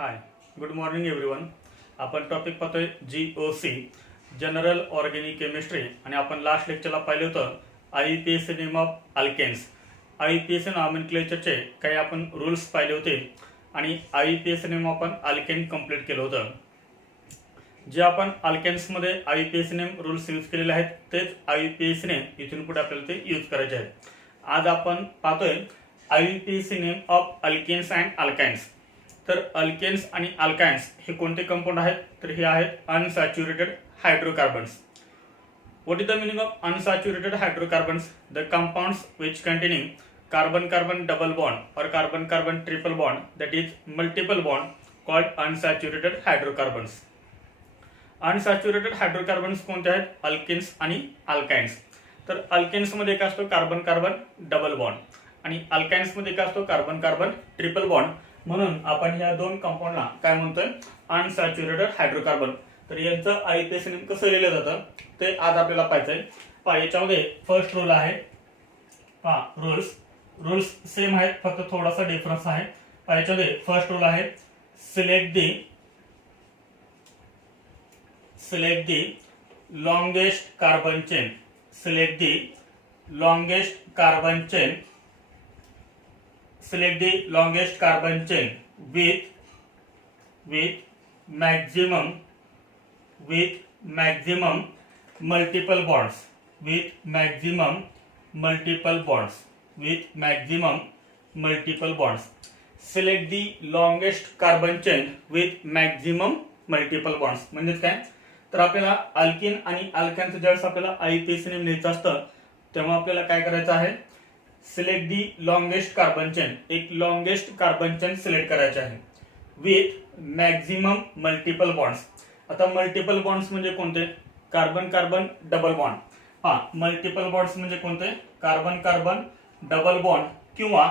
हाय, good morning everyone. आपण topic पाहतोय GOC, general organic chemistry. आणि आपण लास्ट लेक्चरला पाहिलं होतं IUPAC name of alkanes. IUPAC नॉमेनक्लेचरचे काही आपण रूल्स पाहिले होते आणि IUPAC नेम आपण अल्केन कंप्लीट केलं होतं. जे आपण अल्केन्समध्ये IUPAC नेम रूल्स यूज केलेले आहेत तेच IUPAC नेम इथून पुढे आपल्याला ते यूज करायचे आहेत. आज आपण पाहतोय IUPAC name of alkenes and alkynes. तर अल्केन्स आणि अल्काइन्स हे कोणते कंपाऊंड आहेत? तर हे आहेत unsaturated hydrocarbons. What is the meaning of unsaturated hydrocarbons? The compounds which containing carbon carbon double bond और carbon carbon triple bond, that is multiple bond, called unsaturated hydrocarbons. Unsaturated hydrocarbons कोणते आहेत? Alkanes आणि alkynes. तर alkanes मध्ये काय असतो? Carbon carbon double bond. आणि alkynes मध्ये काय असतो? Carbon carbon triple bond. म्हणून आपण ह्या दोन कंपाऊंडला काय म्हणतोय? Unsaturated hydrocarbon. तर यांचं IUPAC नेम कसं लिहिलं जातं ते आज आपल्याला पाहायचंय. पहा, याच्यामध्ये फर्स्ट रूल आहे. पहा, रूल्स सेम आहेत, फक्त थोडासा डिफरन्स आहे. पहा, याच्यामध्ये फर्स्ट रूल आहे select the longest carbon chain. Select the longest carbon chain with maximum multiple bonds. Select the longest carbon chain with maximum multiple bonds. म्हणजे काय? तर आपल्याला अल्किन आणि अल्काइनचं ज्यावेळेस आपल्याला IUPAC नेम लिहायचं असतं तेव्हा आपल्याला काय करायचं आहे? Select the longest carbon chain. एक लॉन्गेस्ट कार्बन चेन सिलेक्ट करायचे आहे विथ मॅक्झिमम मल्टिपल बॉन्ड्स. आता मल्टिपल बॉन्ड्स म्हणजे कोणते? Carbon carbon double bond. हा, मल्टिपल बॉन्ड्स म्हणजे कोणते? कार्बन कार्बन डबल बॉन्ड किंवा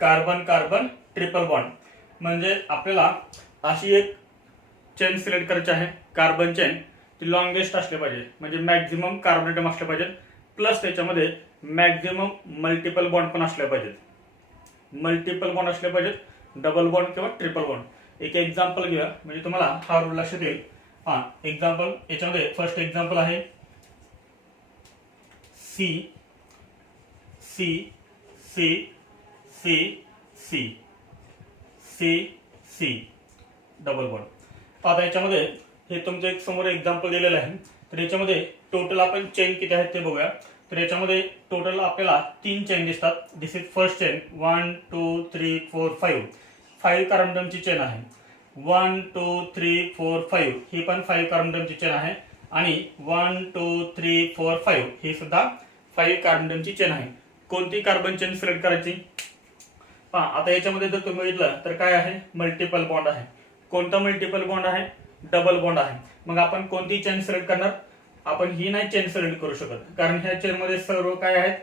कार्बन कार्बन ट्रिपल बॉन्ड. म्हणजे आपल्याला अशी एक चेन सिलेक्ट करायची आहे, कार्बन चेन. ती लॉन्गेस्ट असले पाहिजे, म्हणजे मॅक्झिमम कार्बन ॲटम असले पाहिजेत, प्लस त्याच्यामध्ये मॅक्झिमम मल्टिपल बॉन्ड पण असले पाहिजेत. मल्टिपल बॉन्ड असले पाहिजेत, डबल बॉन्ड किंवा ट्रिपल बॉन्ड. एक एक्झाम्पल घेऊया म्हणजे तुम्हाला हा रूल लक्षात येईल. हा एक्झाम्पल, याच्यामध्ये फर्स्ट एक्झाम्पल आहे C C C C C C C double bond. आता याच्यामध्ये हे तुमचं एक समोर एक्झाम्पल दिलेलं आहे. तर याच्यामध्ये टोटल आपण चेन किती आहेत ते बघूया. तर याच्यामध्ये टोटल आपल्याला 3 चेन दिसतात. दिस इज फर्स्ट चेन 1 2 3 4 5 कार्बनची चेन आहे. 1 2 3 4 5 ही पण 5 कार्बनची चेन आहे. आणि 1 2 3 4 5 ही सुद्धा 5 कार्बनची चेन आहे. कोणती कार्बन चेन सिलेक्ट करायची? पहा, आता याच्यामध्ये जर तुम्ही बघितलं तर काय आहे? मल्टिपल बॉन्ड आहे. कोणता मल्टिपल बॉन्ड आहे? डबल बॉन्ड आहे. मग आपण कोणती चेन सिलेक्ट करणार? आपण ही नाही चेन सिलेक्ट करू शकत, कारण ह्या चेन मध्ये सर्व काय आहेत?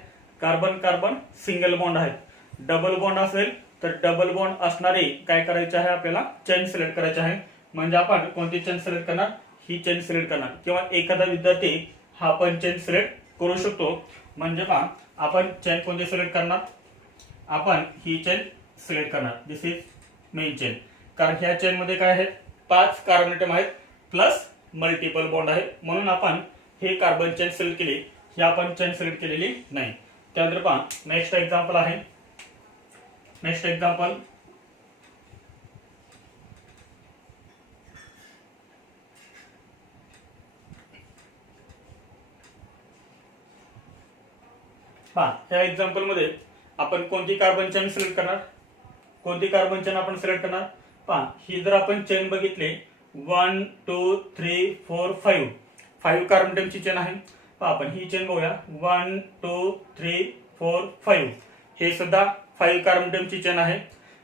कार्बन कार्बन सिंगल बॉन्ड आहेत. डबल बॉन्ड असेल तर डबल बॉन्ड असणारी काय करायचे आहे? आपल्याला चेन सिलेक्ट करायची आहे. म्हणजे आपण कोणती चेन सिलेक्ट करणार? ही चेन सिलेक्ट करणार. किंवा एखादा विद्यार्थी हा पण चेन सिलेक्ट करू शकतो. म्हणजे पहा, आपण चेन कोणती सिलेक्ट करणार? आपण ही चेन सिलेक्ट करणार. This is main chain. कारण ह्या चेन मध्ये काय आहेत? 5 कार्बन ॲटम आहेत प्लस मल्टिपल बॉन्ड आहे. म्हणून आपण हे कार्बन चेन सिलेक्ट केली, ही आपण चेन सिलेक्ट केलेली नाही. त्यानंतर पहा, नेक्स्ट एक्झाम्पल आहे. नेक्स्ट एक्झाम्पल पहा, ह्या एक्झाम्पल मध्ये आपण कोणती कार्बन चेन सिलेक्ट करणार? कोणती कार्बन चेन आपण सिलेक्ट करणार? पहा, ही जर आपण चेन बघितली 1 2 3 4 5 कार्बन ॲटमची चेन आहे. पहा, आपण ही चेन बघूया 1 2 3 4 5 हे सुद्धा 5 कार्बन ॲटमची चेन आहे.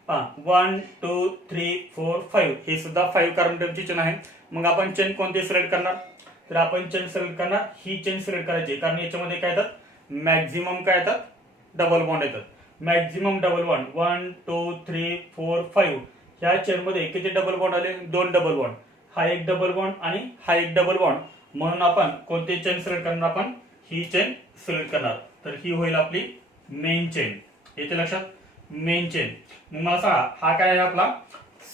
पहा, 1 2 3 4 5 हे सुद्धा 5 कार्बन ॲटमची चेन आहे. मग आपण चेन कोणती सिलेक्ट करणार? तर आपण चेन सिलेक्ट करणार ही चेन सिलेक्ट करायची, कारण याच्यामध्ये काय येतात? मॅक्झिमम काय येतात? डबल बॉन्ड येतात. मॅक्झिमम डबल बॉन्ड 1 2 3 4 5 ह्या चेन मध्ये किती डबल बॉन्ड आले? 2 डबल बॉन्ड. हा एक डबल बॉन्ड आणि हा एक डबल बॉन्ड. म्हणून आपण कोणती चेन सिलेक्ट करणार? आपण ही चेन सिलेक्ट करणार. तर ही होईल आपली मेन चेन. येते लक्षात? Main chain. मग मला सांगा, हा काय आहे आपला?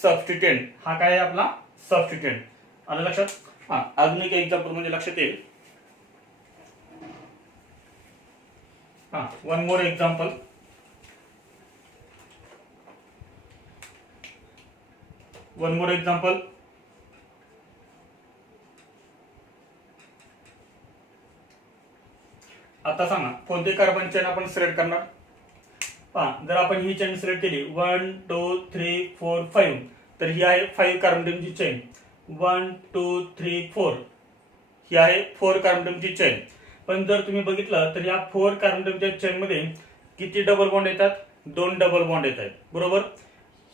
सबस्टिट्यूएंट, हा काय आहे आपला सबस्टिट्यूएंट. आलं लक्षात. हा अजून एक एक्झाम्पल म्हणजे लक्षात येईल. हा one more example. One more example. आता सांगा कोणते कार्बन चेन आपण सिलेक्ट करणार. पहा जर आपण ही चेन सिलेक्ट केली 1 2 3 4 5 तर ही आहे 5 कार्बनची चेन. 1 2 3 4 ही आहे 4 कार्बनची चेन. पण जर तुम्ही बघितलं तर या 4 कार्बनच्या चेन मध्ये किती डबल बॉन्ड येतात. 2 डबल बॉन्ड येत आहेत बरोबर.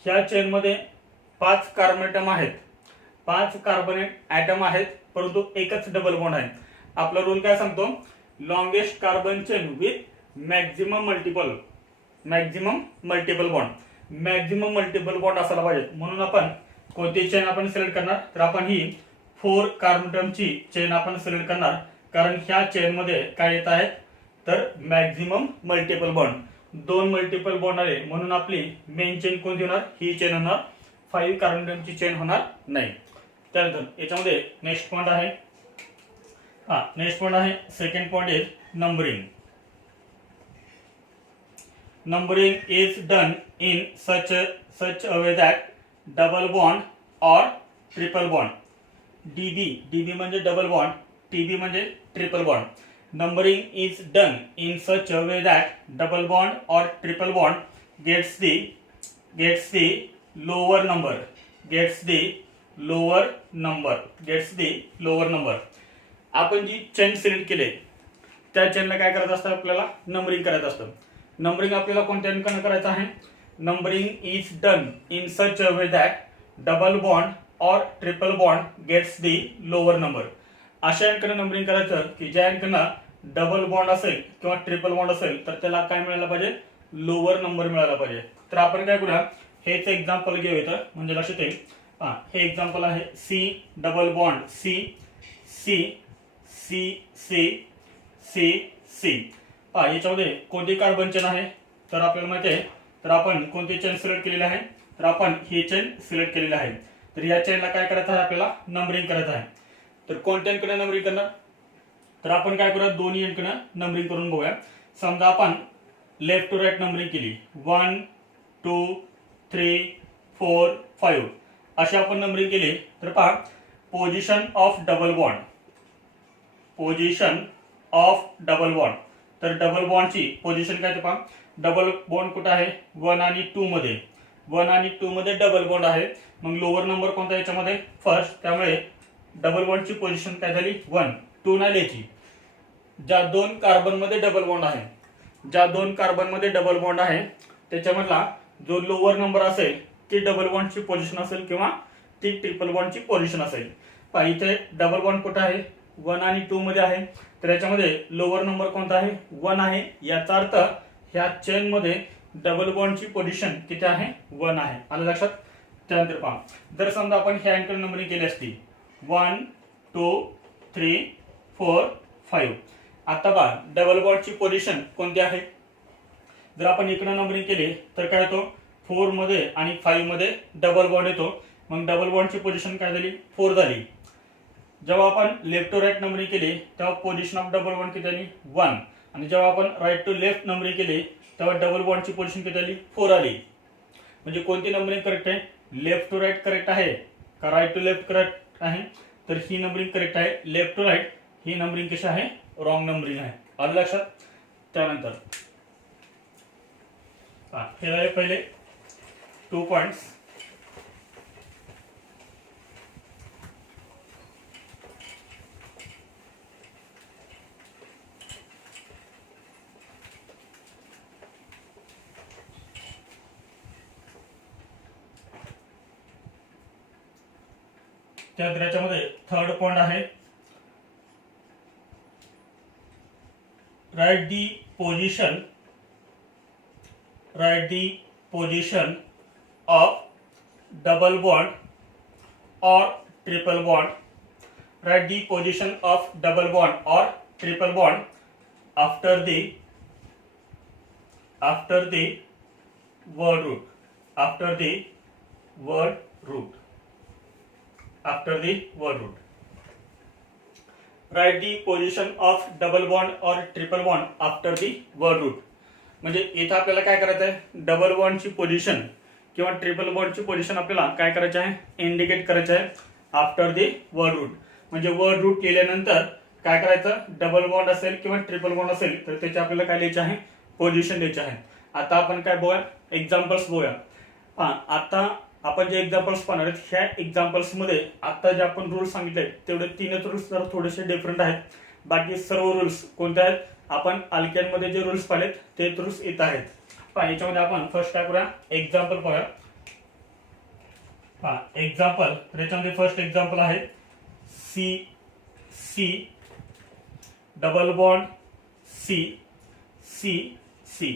ह्या चेन मध्ये 5 कार्बन ॲटम आहेत. 5 कार्बन ॲटम आहेत परंतु एकच डबल बॉन्ड आहे. आपला रूल काय सांगतो. Longest carbon chain with maximum multiple bond. Maximum multiple bond असायला पाहिजे. म्हणून आपण कोणती चेन आपण सिलेक्ट करणार तर आपण ही 4 कार्बनची चेन आपण सिलेक्ट करणार. कारण ह्या चेन मध्ये काय येत आहेत तर maximum multiple bond. 2 multiple bond आले म्हणून आपली मेन चेन कोणती होणार. ही चेन होणार. 5 कार्बनची चेन होणार नाही. त्यानंतर याच्यामध्ये नेक्स्ट पॉइंट आहे. नेक्स्ट पॉइंट आहे second point is numbering. Numbering is done in such a way that double bond or triple bond. DB म्हणजे डबल बॉन्ड, TB म्हणजे triple bond. Numbering is done in such a way that double bond or triple bond gets the lower number. Gets the lower number. आपण जी chain select केले त्या चेनला काय करायचं असतं आपल्याला numbering करायचं असतं. नंबरिंग आपल्याला कोणत्या अंकाने करायचं आहे. Numbering is done in such a way that double bond और triple bond gets the lower number. अशा अंकाने नंबरिंग करायचं की ज्या अंकांना डबल बॉन्ड असेल किंवा ट्रिपल बॉन्ड असेल तर त्याला काय मिळायला पाहिजे लोअर नंबर मिळायला पाहिजे. तर आपण काय करूया हेच एक्झाम्पल घेऊ इथं म्हणजे लक्षात येईल. हे एक्झाम्पल आहे C double bond C C C C C C. याच्यामध्ये कोणती कार्बन चेन आहे तर आपल्याला माहिती आहे. तर आपण कोणती चेन सिलेक्ट केलेली आहे तर आपण ही चेन सिलेक्ट केलेली आहे. तर या चेनला काय करायचं आहे आपल्याला नंबरिंग करायचं आहे. तर कोणत्या अंकाने नंबरिंग करणार तर आपण काय करूया दोन्ही अंकाने नंबरिंग करून बघूया. समजा आपण लेफ्ट टू राईट नंबरिंग केली 1 2 3 4 5 अशी आपण नंबरिंग केली तर पहा पोझिशन ऑफ डबल बॉन्ड. तर डबल बॉन्डची पोझिशन काय ते पहा. डबल बॉन्ड कुठे आहे 1 आणि 2 मध्ये. 1 आणि 2 मध्ये डबल बॉन्ड आहे. मग लोअर नंबर कोणता याच्यामध्ये फर्स्ट. त्यामुळे डबल बॉन्डची पोझिशन काय झाली 1. 2 नाही द्यायची. ज्या 2 कार्बन मध्ये डबल बॉन्ड आहे त्याच्यामधला जो लोअर नंबर असेल ती डबल बॉन्डची पोझिशन असेल किंवा ती ट्रिपल बॉन्डची पोझिशन असेल. पहा इथे डबल बॉन्ड कुठे आहे 1 आणि 2 मध्ये आहे. तर याच्यामध्ये लोअर नंबर कोणता आहे 1 आहे. याचा अर्थ ह्या चेन मध्ये डबल बॉन्डची पोझिशन किती आहे 1 आहे. आलं लक्षात. त्यानंतर पहा जर समजा आपण ह्या अँकर नंबरिंग केली असती 1 2 3 4 5. आता पहा डबल बॉन्डची पोझिशन कोणती आहे. जर आपण इकडे नंबरिंग केली तर काय येतो 4 मध्ये आणि 5 मध्ये डबल बॉन्ड येतो. मग डबल बॉन्डची पोझिशन काय झाली 4 झाली. जेव्हा आपण लेफ्ट टू राईट नंबरिंग केली तेव्हा पोझिशन ऑफ डबल बॉन्ड किती आली 1. आणि जेव्हा आपण राईट टू लेफ्ट नंबरिंग केली तेव्हा डबल बॉन्डची पोझिशन किती आली 4 आली. म्हणजे कोणती नंबरिंग करेक्ट आहे लेफ्ट टू राईट करेक्ट आहे का राईट टू लेफ्ट करेक्ट आहे. तर ही नंबरिंग करेक्ट आहे. लेफ्ट टू राईट ही नंबरिंग कशी आहे रॉंग नंबरिंग आहे. आलं लक्षात. त्यानंतर हे आहे पहिले 2 पॉइंट्स. त्याच्यामध्ये थर्ड पॉइंट आहे right the position of double bond और triple bond. Right the position of double bond और triple bond after the word after the word root. Write the position of double bond or triple bond after the word root. म्हणजे इथं आपल्याला काय करायचं आहे, double बॉन्डची position किंवा triple बॉन्डची पोझिशन आपल्याला काय करायची आहे, इंडिकेट करायचं आहे आफ्टर दी वर्ड रूट. म्हणजे वर्ड रूट केल्यानंतर काय करायचं, डबल बॉन्ड असेल किंवा ट्रिपल बॉन्ड असेल तर त्याची आपल्याला काय लिहायची आहे, पोझिशन द्यायची आहे. आता आपण काय बघूया, एक्झाम्पल्स बघूया. आता आपण जे एक्झाम्पल्स पाहणार आहेत, ह्या एक्झाम्पल्स मध्ये आता जे आपण रूल्स सांगितले तेवढे 3च रूल्स जरा थोडेसे डिफरंट आहेत. बाकी सर्व रूल्स कोणते आहेत, आपण अल्केन मध्ये जे रूल्स पाहिलेत ते रूल्स येत आहेत. याच्यामध्ये आपण फर्स्ट काय करूया, एक्झाम्पल पाहूया. एक्झाम्पल, त्याच्यामध्ये फर्स्ट एक्झाम्पल आहे C C double bond C C C.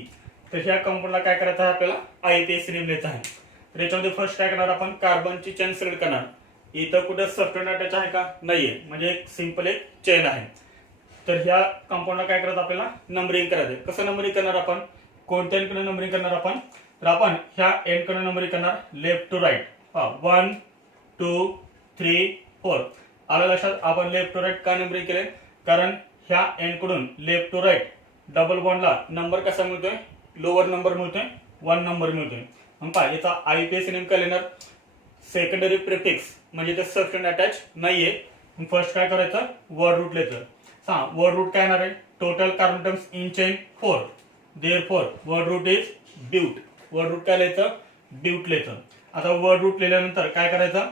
तर ह्या कंपाऊंडला काय करायचं आहे, आपल्याला आयपीएस नेम द्यायचा आहे. तर याच्यामध्ये फर्स्ट काय करणार, आपण कार्बनची चेन सिलेक्ट करणार. इथं कुठे सबस्टॅन्ड अटॅच आहे का, नाहीये, म्हणजे एक सिंपल एक चेन आहे. तर ह्या कंपाऊंडला काय करायचं, आपल्याला नंबरिंग करायचं. कसं नंबरिंग करणार, आपण कोणत्या एंडकडे नंबरिंग करणार, आपण तर आपण ह्या एंडकडे नंबरिंग करणार लेफ्ट टू राईट. 1 2 3 4. आलं लक्षात. आपण लेफ्ट टू राईट का नंबरिंग केले, कारण ह्या एंडकडून लेफ्ट टू राईट डबल बॉन्डला नंबर कसा मिळतोय, लोअर नंबर मिळतोय, 1 नंबर मिळतोय. मग पहा याचा आयपीएस नेम काय लिहिणार, सेकंडरी प्रिफिक्स म्हणजे ते सबस्टॅन्ड अटॅच नाहीये. फर्स्ट काय करायचं, वर्ड रूट लिहायचं. वर्ड रूट काय येणार आहे, total carbon terms in chain 4. Therefore word root is but. Word root काय लिहायचं, ब्यूट लिहायचं. आता वर्ड रूट लिहिल्यानंतर काय करायचं,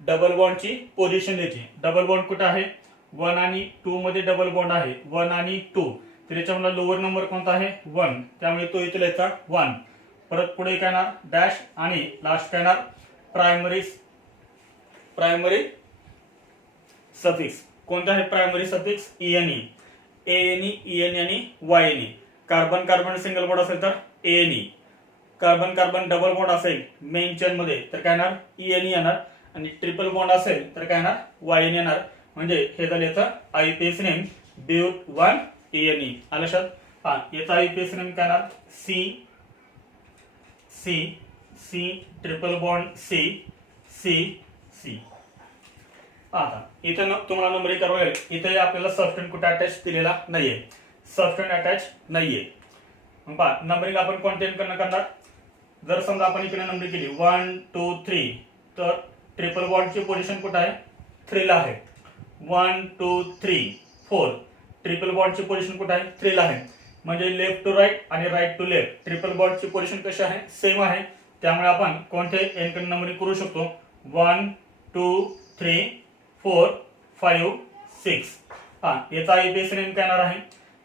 डबल बॉन्डची पोझिशन द्यायची. डबल बॉन्ड कुठे आहे, 1 आणि 2 मध्ये डबल बॉन्ड आहे, 1 आणि 2. तर याच्यामध्ये लोअर नंबर कोणता आहे, 1, त्यामुळे तो इथे लिहायचा 1. परत पुढे काय येणार डॅश आणि लास्ट काय येणार प्रायमरी सफिक्स. कोणता आहे प्रायमरी सफिक्स, ईएनई. एएनई, ईएनई आणि वायएनई. कार्बन कार्बन सिंगल बॉन्ड असेल तर एएनई, कार्बन कार्बन डबल बॉन्ड असेल मेन चेन मध्ये तर काय येणार, ईएनई येणार, आणि ट्रिपल बॉन्ड असेल तर काय येणार, वायएनई येणार. म्हणजे हे झालं याचं आयपीएस नेम ब्यूट 1 ईएनई. आलं लक्षात. याचा आयपीएस नेम काय येणार, C C C triple bond C C C. आता इथे तुम्हाला नंबरिंग करावं लागेल. इथे आपल्याला सबस्टॅन्ड कुठे अटॅच दिलेला नाहीये, सबस्टॅन्ड अटॅच नाहीये. मग पहा नंबरिंग आपण कोणत्या एंडकडनं करणार. जर समजा आपण इकडे नंबरिंग केली 1 2 3 तर ट्रिपल बॉन्डची पोझिशन कुठे आहे, 3 ला आहे. 1 2 3 4 ट्रिपल बॉन्डची पोझिशन कुठे आहे, 3 ला आहे. म्हणजे लेफ्ट टू राईट आणि राईट टू लेफ्ट ट्रिपल बॉन्डची पोझिशन कशी आहे, सेम आहे. त्यामुळे आपण कोणत्याही एंडकडे नंबरिंग करू शकतो. 1 2 3 4 5 6. याचा आयपीएस नेम काय येणार आहे,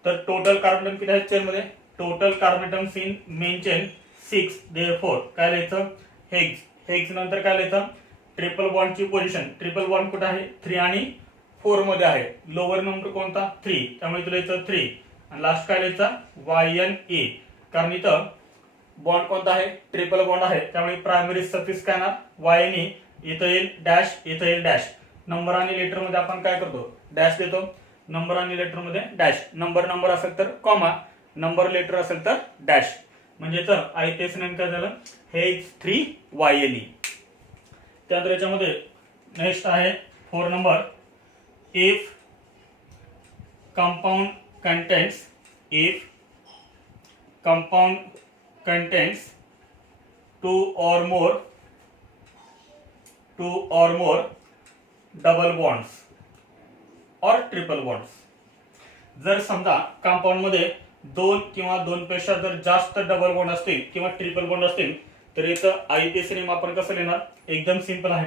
तर टोटल कार्बन टर्म किती आहेत चेन मध्ये, total carbon terms in main chain 6. Therefore काय लिहायचं, हेक्स. हेक्स नंतर काय लिहायचं, ट्रिपल बॉन्डची पोझिशन. ट्रिपल बॉन्ड कुठे आहे, 3 आणि 4 मध्ये आहे. लोअर नंबर कोणता, 3, त्यामुळे इथं लिहायचं 3. आणि लास्ट काय लिहायचं, YNA. कारण इथं बॉन्ड कोणता आहे, ट्रिपल बॉन्ड आहे, त्यामुळे प्रायमरी सफिक्स काय येणार, YNA. इथं येईल डॅश, इथं येईल डॅश. नंबर आणि लेटर मध्ये आपण काय करतो, डॅश देतो. नंबर आणि लेटर मध्ये डॅश. नंबर असेल तर कॉमा, नंबर लेटर असेल तर डॅश. म्हणजे तर आयपीएस नेम काय झालं, हेक्स 3 YNE. त्यानंतर याच्यामध्ये नेक्स्ट आहे 4 number, if compound contains two or more double bonds or triple bonds. जर समजा कंपाऊंड मध्ये 2 किंवा 2 पेक्षा जर जास्त डबल बॉन्ड असतील किंवा ट्रिपल बॉन्ड असतील तर इथं आयपीएस नेम आपण कसं लिहिणार, एकदम सिंपल आहे.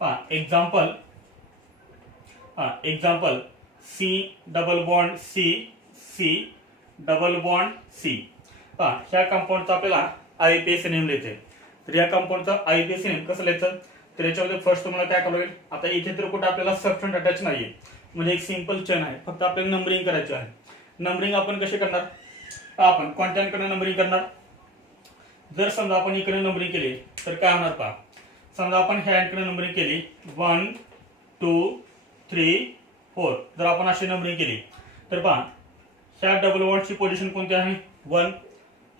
पहा example C double bond C C double bond C. ह्या कंपाऊंडचा आपल्याला आयपीएस नेम लिहायचं. तर या कंपाऊंडचा आयपीएस नेम कसं लिहायचं, तर याच्यामध्ये फर्स्ट तुम्हाला काय करावं लागेल. आता इथे तर कुठे आपल्याला सबस्टॅन्ड अटॅच नाहीये, म्हणजे एक सिंपल चेन आहे, फक्त आपल्याला नंबरिंग करायची आहे. नंबरिंग आपण कशी करणार, आपण कोणत्याकडे नंबरिंग करणार. जर समजा आपण इकडे नंबरिंग केली तर काय होणार पहा. समजा आपण ह्या एंडकडे नंबरिंग केली 1 2 3 4. जर आपण अशी नंबरिंग केली तर पहा ह्या डबल बॉन्डची पोझिशन कोणती आहे, 1.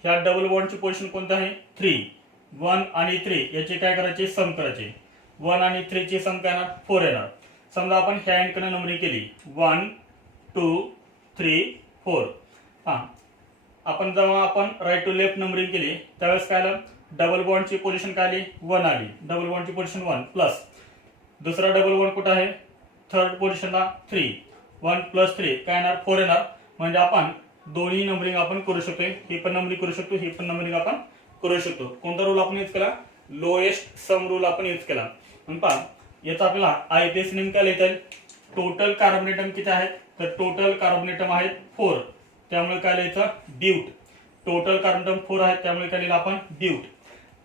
ह्या डबल बॉन्डची पोझिशन कोणती आहे, 3. 1 आणि 3 याचे काय करायचे, सम करायचे. 1 आणि 3 ची सम काय येणार 4 येणार. समजा आपण ह्या एंडकडे नंबरिंग केली 1 2 3 4. आपण जेव्हा आपण राईट टू लेफ्ट नंबरिंग केली त्यावेळेस काय आलं डबल बॉन्डची पोझिशन काय आली 1 आली. डबल बॉन्डची पोझिशन 1 प्लस दुसरा डबल बॉन्ड कुठं आहे थर्ड पोझिशनला 3. 1 + 3 काय येणार 4 येणार. म्हणजे आपण दोन्ही नंबरिंग आपण करू शकतो. ही पण नंबरिंग करू शकतो ही पण नंबरिंग आपण करू शकतो. कोणता रूल आपण यूज केला लोएस्ट सम रूल आपण यूज केला. म्हणून पहा याचा आपल्याला आयपीएस नेम काय लिहिता येईल टोटल कार्बन एटम किती आहेत तर टोटल कार्बन एटम आहेत 4. त्यामुळे काय लिहायचं ब्यूट. टोटल कार्बन एटम 4 आहेत त्यामुळे काय लिहिलं आपण ब्यूट.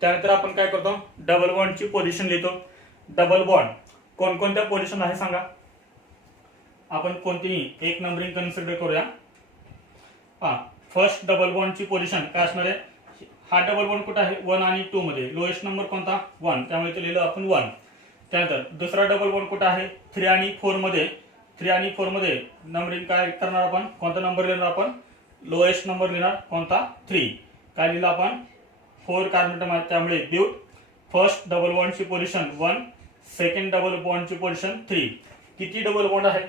त्यानंतर आपण काय करतो डबल बॉन्डची पोझिशन लिहितो. डबल बॉन्ड कोणकोणत्या पोझिशन आहे सांगा. आपण कोणतीही एक नंबरिंग कन्सिडर करूया. फर्स्ट डबल बॉन्डची पोझिशन काय असणार आहे हा डबल बॉन्ड कुठे आहे 1 आणि 2 मध्ये. लोएस्ट नंबर कोणता 1 त्यामुळे ते लिहिलं आपण 1. त्यानंतर दुसरा डबल बॉन्ड कुठे आहे 3 आणि 4 मध्ये. 3 आणि 4 मध्ये नंबरिंग काय करणार आपण कोणता नंबर लिहिणार आपण लोएस्ट नंबर लिहिणार कोणता 3. काय लिहिलं आपण 4 कार्बन एटम आहेत त्यामुळे ब्यूट. फर्स्ट डबल बॉन्डची पोझिशन 1 सेकंड डबल बॉन्डची पोझिशन 3. किती डबल बॉन्ड आहेत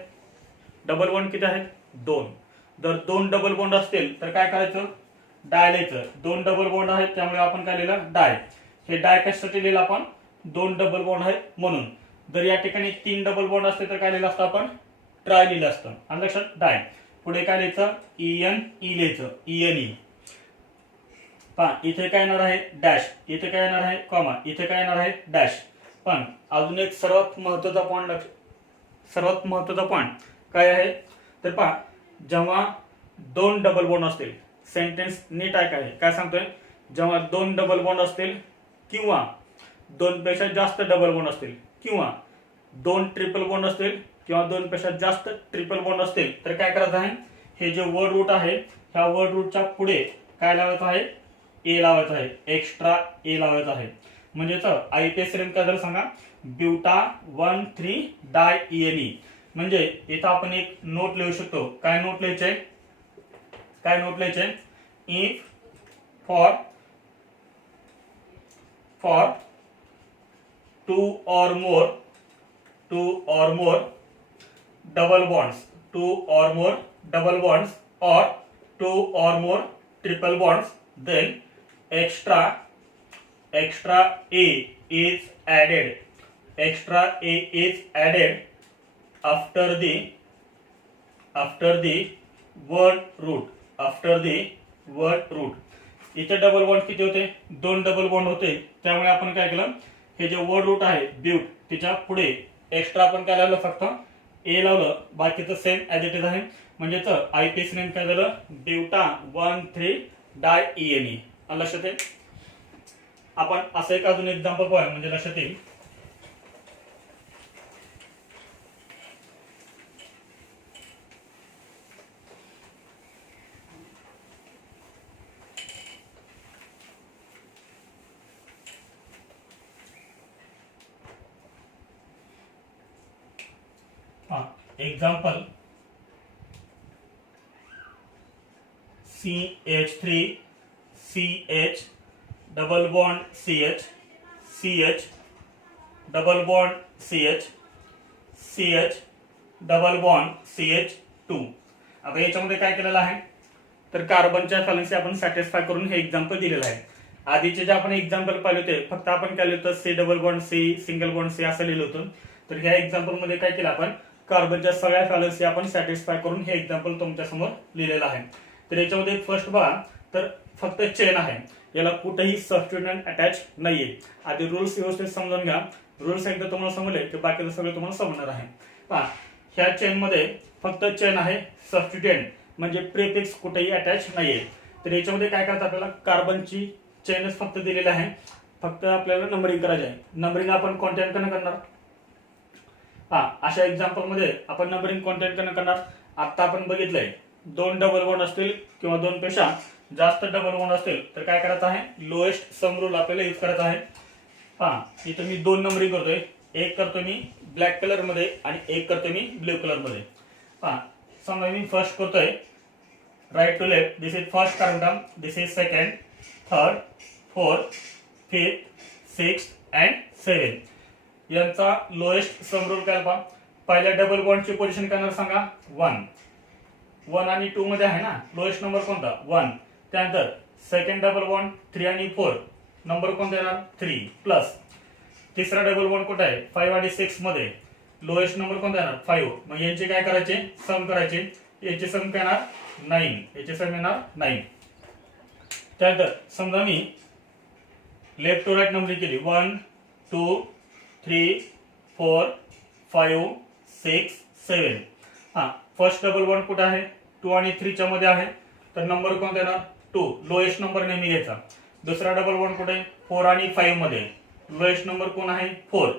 डबल बॉन्ड किती आहेत 2. जर 2 डबल बॉन्ड असतील तर काय करायचं डाय लिहायचं. 2 डबल बॉन्ड आहेत त्यामुळे आपण काय लिहिलं डाय. हे डाय कशासाठी लिहिलं आपण 2 डबल बॉन्ड आहेत म्हणून. जर या ठिकाणी 3 डबल बॉन्ड असते तर काय लिहिलं असतं आपण ट्राय लिहिलं असतं. आणि लक्षात डाय पुढे काय लिहायचं EN E लिहायचं ENE. पहा इथे काय येणार आहे डॅश. इथे काय येणार आहे कॉमा. इथे काय येणार आहे डॅश. पण अजून एक सर्वात महत्त्वाचा पॉइंट काय आहे तर पहा जेव्हा 2 डबल बॉन्ड असतील सेंटेन्स नीट आहे काय सांगतोय जेव्हा 2 डबल बॉन्ड असतील किंवा 2 पेक्षा जास्त डबल बॉन्ड असतील किंवा 2 ट्रिपल बॉन्ड असतील किंवा 2 पेक्षा जास्त ट्रिपल बॉन्ड असतील तर काय करायचं आहे हे जे वर्ड रूट आहे ह्या वर्ड रूटच्या पुढे काय लावायचं आहे ए लावायचं आहे एक्स्ट्रा ए लावायचं आहे. म्हणजे आयपीएस नेम काय झालं सांगा ब्युटा 1,3 डाय ENE. म्हणजे इथं आपण एक नोट लिहू शकतो. काय नोट लिहायचे if for 2 or more double bonds or 2 or more triple bonds then extra A is added after the word root. इथे डबल बॉन्ड किती होते 2 डबल बॉन्ड होते त्यामुळे आपण काय केलं हे जे वर्ड रूट आहे ब्यूट त्याच्या पुढे एक्स्ट्रा आपण काय लावलं फक्त ए लावलं बाकीचं सेम ॲज इट इज आहे. म्हणजे आयपीएस नेम काय झालं ब्युटा 1,3 डाय ENE. लक्षात येईल. आपण असं एक अजून एक्झाम्पल पाहूया म्हणजे लक्षात येईल. Example CH3 CH double bond CH double bond CH double bond CH2. आता याच्यामध्ये काय केलेलं आहे तर कार्बनच्या व्हॅलेन्सी आपण सॅटिस्फाय करून हे एक्झाम्पल दिलेलं आहे. आधीचे जे आपण एक्झाम्पल पाहिले होते फक्त आपण काय लिहिलं होतं C double bond C single bond C असं लिहिलं होतं. तर ह्या एक्झाम्पल मध्ये काय केलं आपण कार्बनच्या सगळ्या व्हॅलेन्सी आपण सॅटिस्फाय करून हे एक्झाम्पल तुमच्या समोर लिहिलेलं आहे. तर याच्यामध्ये फर्स्ट बघा तर फक्त चेन आहे याला कुठेही सबस्टिट्यूएंट अटॅच नाहीये. आधी रूल्स व्यवस्थित समजून घ्या. रूल्स एकदा तुम्हाला समजले की बाकीचं सगळं तुम्हाला समजणार आहे. पहा ह्या चेन मध्ये फक्त चेन आहे सबस्टिट्यूएंट म्हणजे प्रीफिक्स कुठेही अटॅच नाहीये. तर याच्यामध्ये काय करायचं आपल्याला कार्बनची चेनच फक्त दिलेली आहे. फक्त आपल्याला नंबरिंग करायची आहे. नंबरिंग आपण कोणत्या कडनं करणार अशा एक्झाम्पल मध्ये आपण नंबरिंग कोणत्या कडनं करणार. आता आपण बघितलंय 2 डबल बॉन्ड असतील किंवा 2 पेक्षा जास्त डबल बॉन्ड असतील तर काय करायचं आहे लोएस्ट सम रूल आपल्याला यूज करायचा आहे. इथं मी 2 नंबरिंग करतोय. एक करतो मी ब्लॅक कलर मध्ये आणि एक करतो मी ब्ल्यू कलर मध्ये. समजा मी फर्स्ट करतोय right to left. This is first carbon this is second third fourth fifth sixth and 7. यांचा लोएस्ट सम रूल काय पहा. पहिल्या डबल बॉन्डची पोझिशन काय सांगा 1. 1 आणि 2 मध्ये आहे ना लोएस्ट नंबर कोणता 1. त्यानंतर सेकंड डबल बॉन्ड 3 आणि 4 नंबर कोणता येणार 3 प्लस तिसरा डबल बॉन्ड कुठे आहे 5 आणि 6 मध्ये लोएस्ट नंबर कोणता येणार 5. मग यांचे काय करायचे सम करायचे. याचे सम काय येणार 9. याचे सम येणार 9. त्यानंतर समजा मी लेफ्ट टू राईट नंबरिंग केली 1 2 3 4 5 6 7. हा फर्स्ट डबल बॉन्ड कुठे आहे 2 आणि 3 च्या मध्ये आहे तर नंबर कोणता येणार 2. लोएस्ट नंबर नेहमी घ्यायचा. दुसरा डबल बॉन्ड कुठे 4 आणि 5 मध्ये लोएस्ट नंबर कोण आहे 4.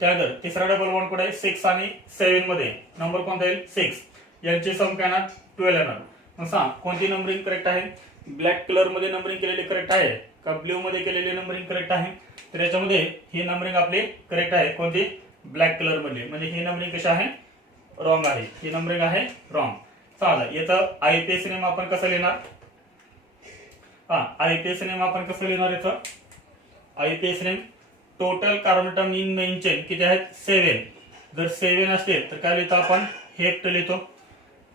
त्यानंतर तिसरा डबल बॉन्ड कुठे आहे 6 आणि 7 मध्ये नंबर कोणता येईल 6. यांचे सम काय येणार 12 येणार. मग सांग कोणती नंबरिंग करेक्ट आहे. ब्लॅक कलर मध्ये नंबरिंग केलेली करेक्ट आहे का ब्ल्यू मध्ये केलेली नंबरिंग करेक्ट आहे. तर याच्यामध्ये ही नंबरिंग आपली करेक्ट आहे कोणती ब्लॅक कलर मध्ये. म्हणजे ही नंबरिंग कशी आहे रॉंग आहे. ही नंबरिंग आहे रॉंग. चालेल याचा आयपीएस नेम आपण कसं लिहिणार. आयपीएस नेम आपण कसं लिहिणार याचं IPS name total carbon atom in main chain किती आहेत 7. जर 7 असतील तर काय लिहितो आपण हेप्ट लिहितो.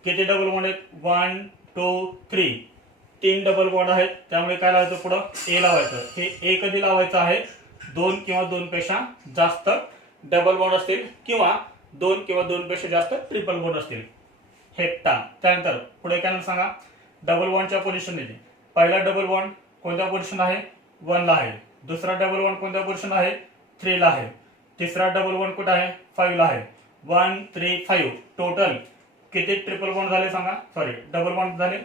किती डबल बॉन्ड आहेत 1 2 3. 3 डबल बॉन्ड आहेत त्यामुळे काय लावायचं पुढं ए लावायचं. हे ए कधी लावायचं आहे 2 किंवा 2 पेक्षा जास्त डबल बॉन्ड असतील किंवा 2 किंवा 2 पेक्षा जास्त ट्रिपल बॉन्ड असतील हेप्टा. त्यानंतर पुढे काय सांगा डबल बॉन्डच्या पोझिशन येते. पहिला डबल बॉन्ड कोणत्या पोझिशन आहे 1 ला आहे. दुसरा डबल बॉन्ड कोणत्या पोझिशन आहे 3 ला आहे. तिसरा डबल बॉन्ड कुठे आहे 5 ला आहे. 1 3 5 टोटल किती ट्रिपल बॉन्ड झाले सांगा. सॉरी डबल बॉन्ड झाले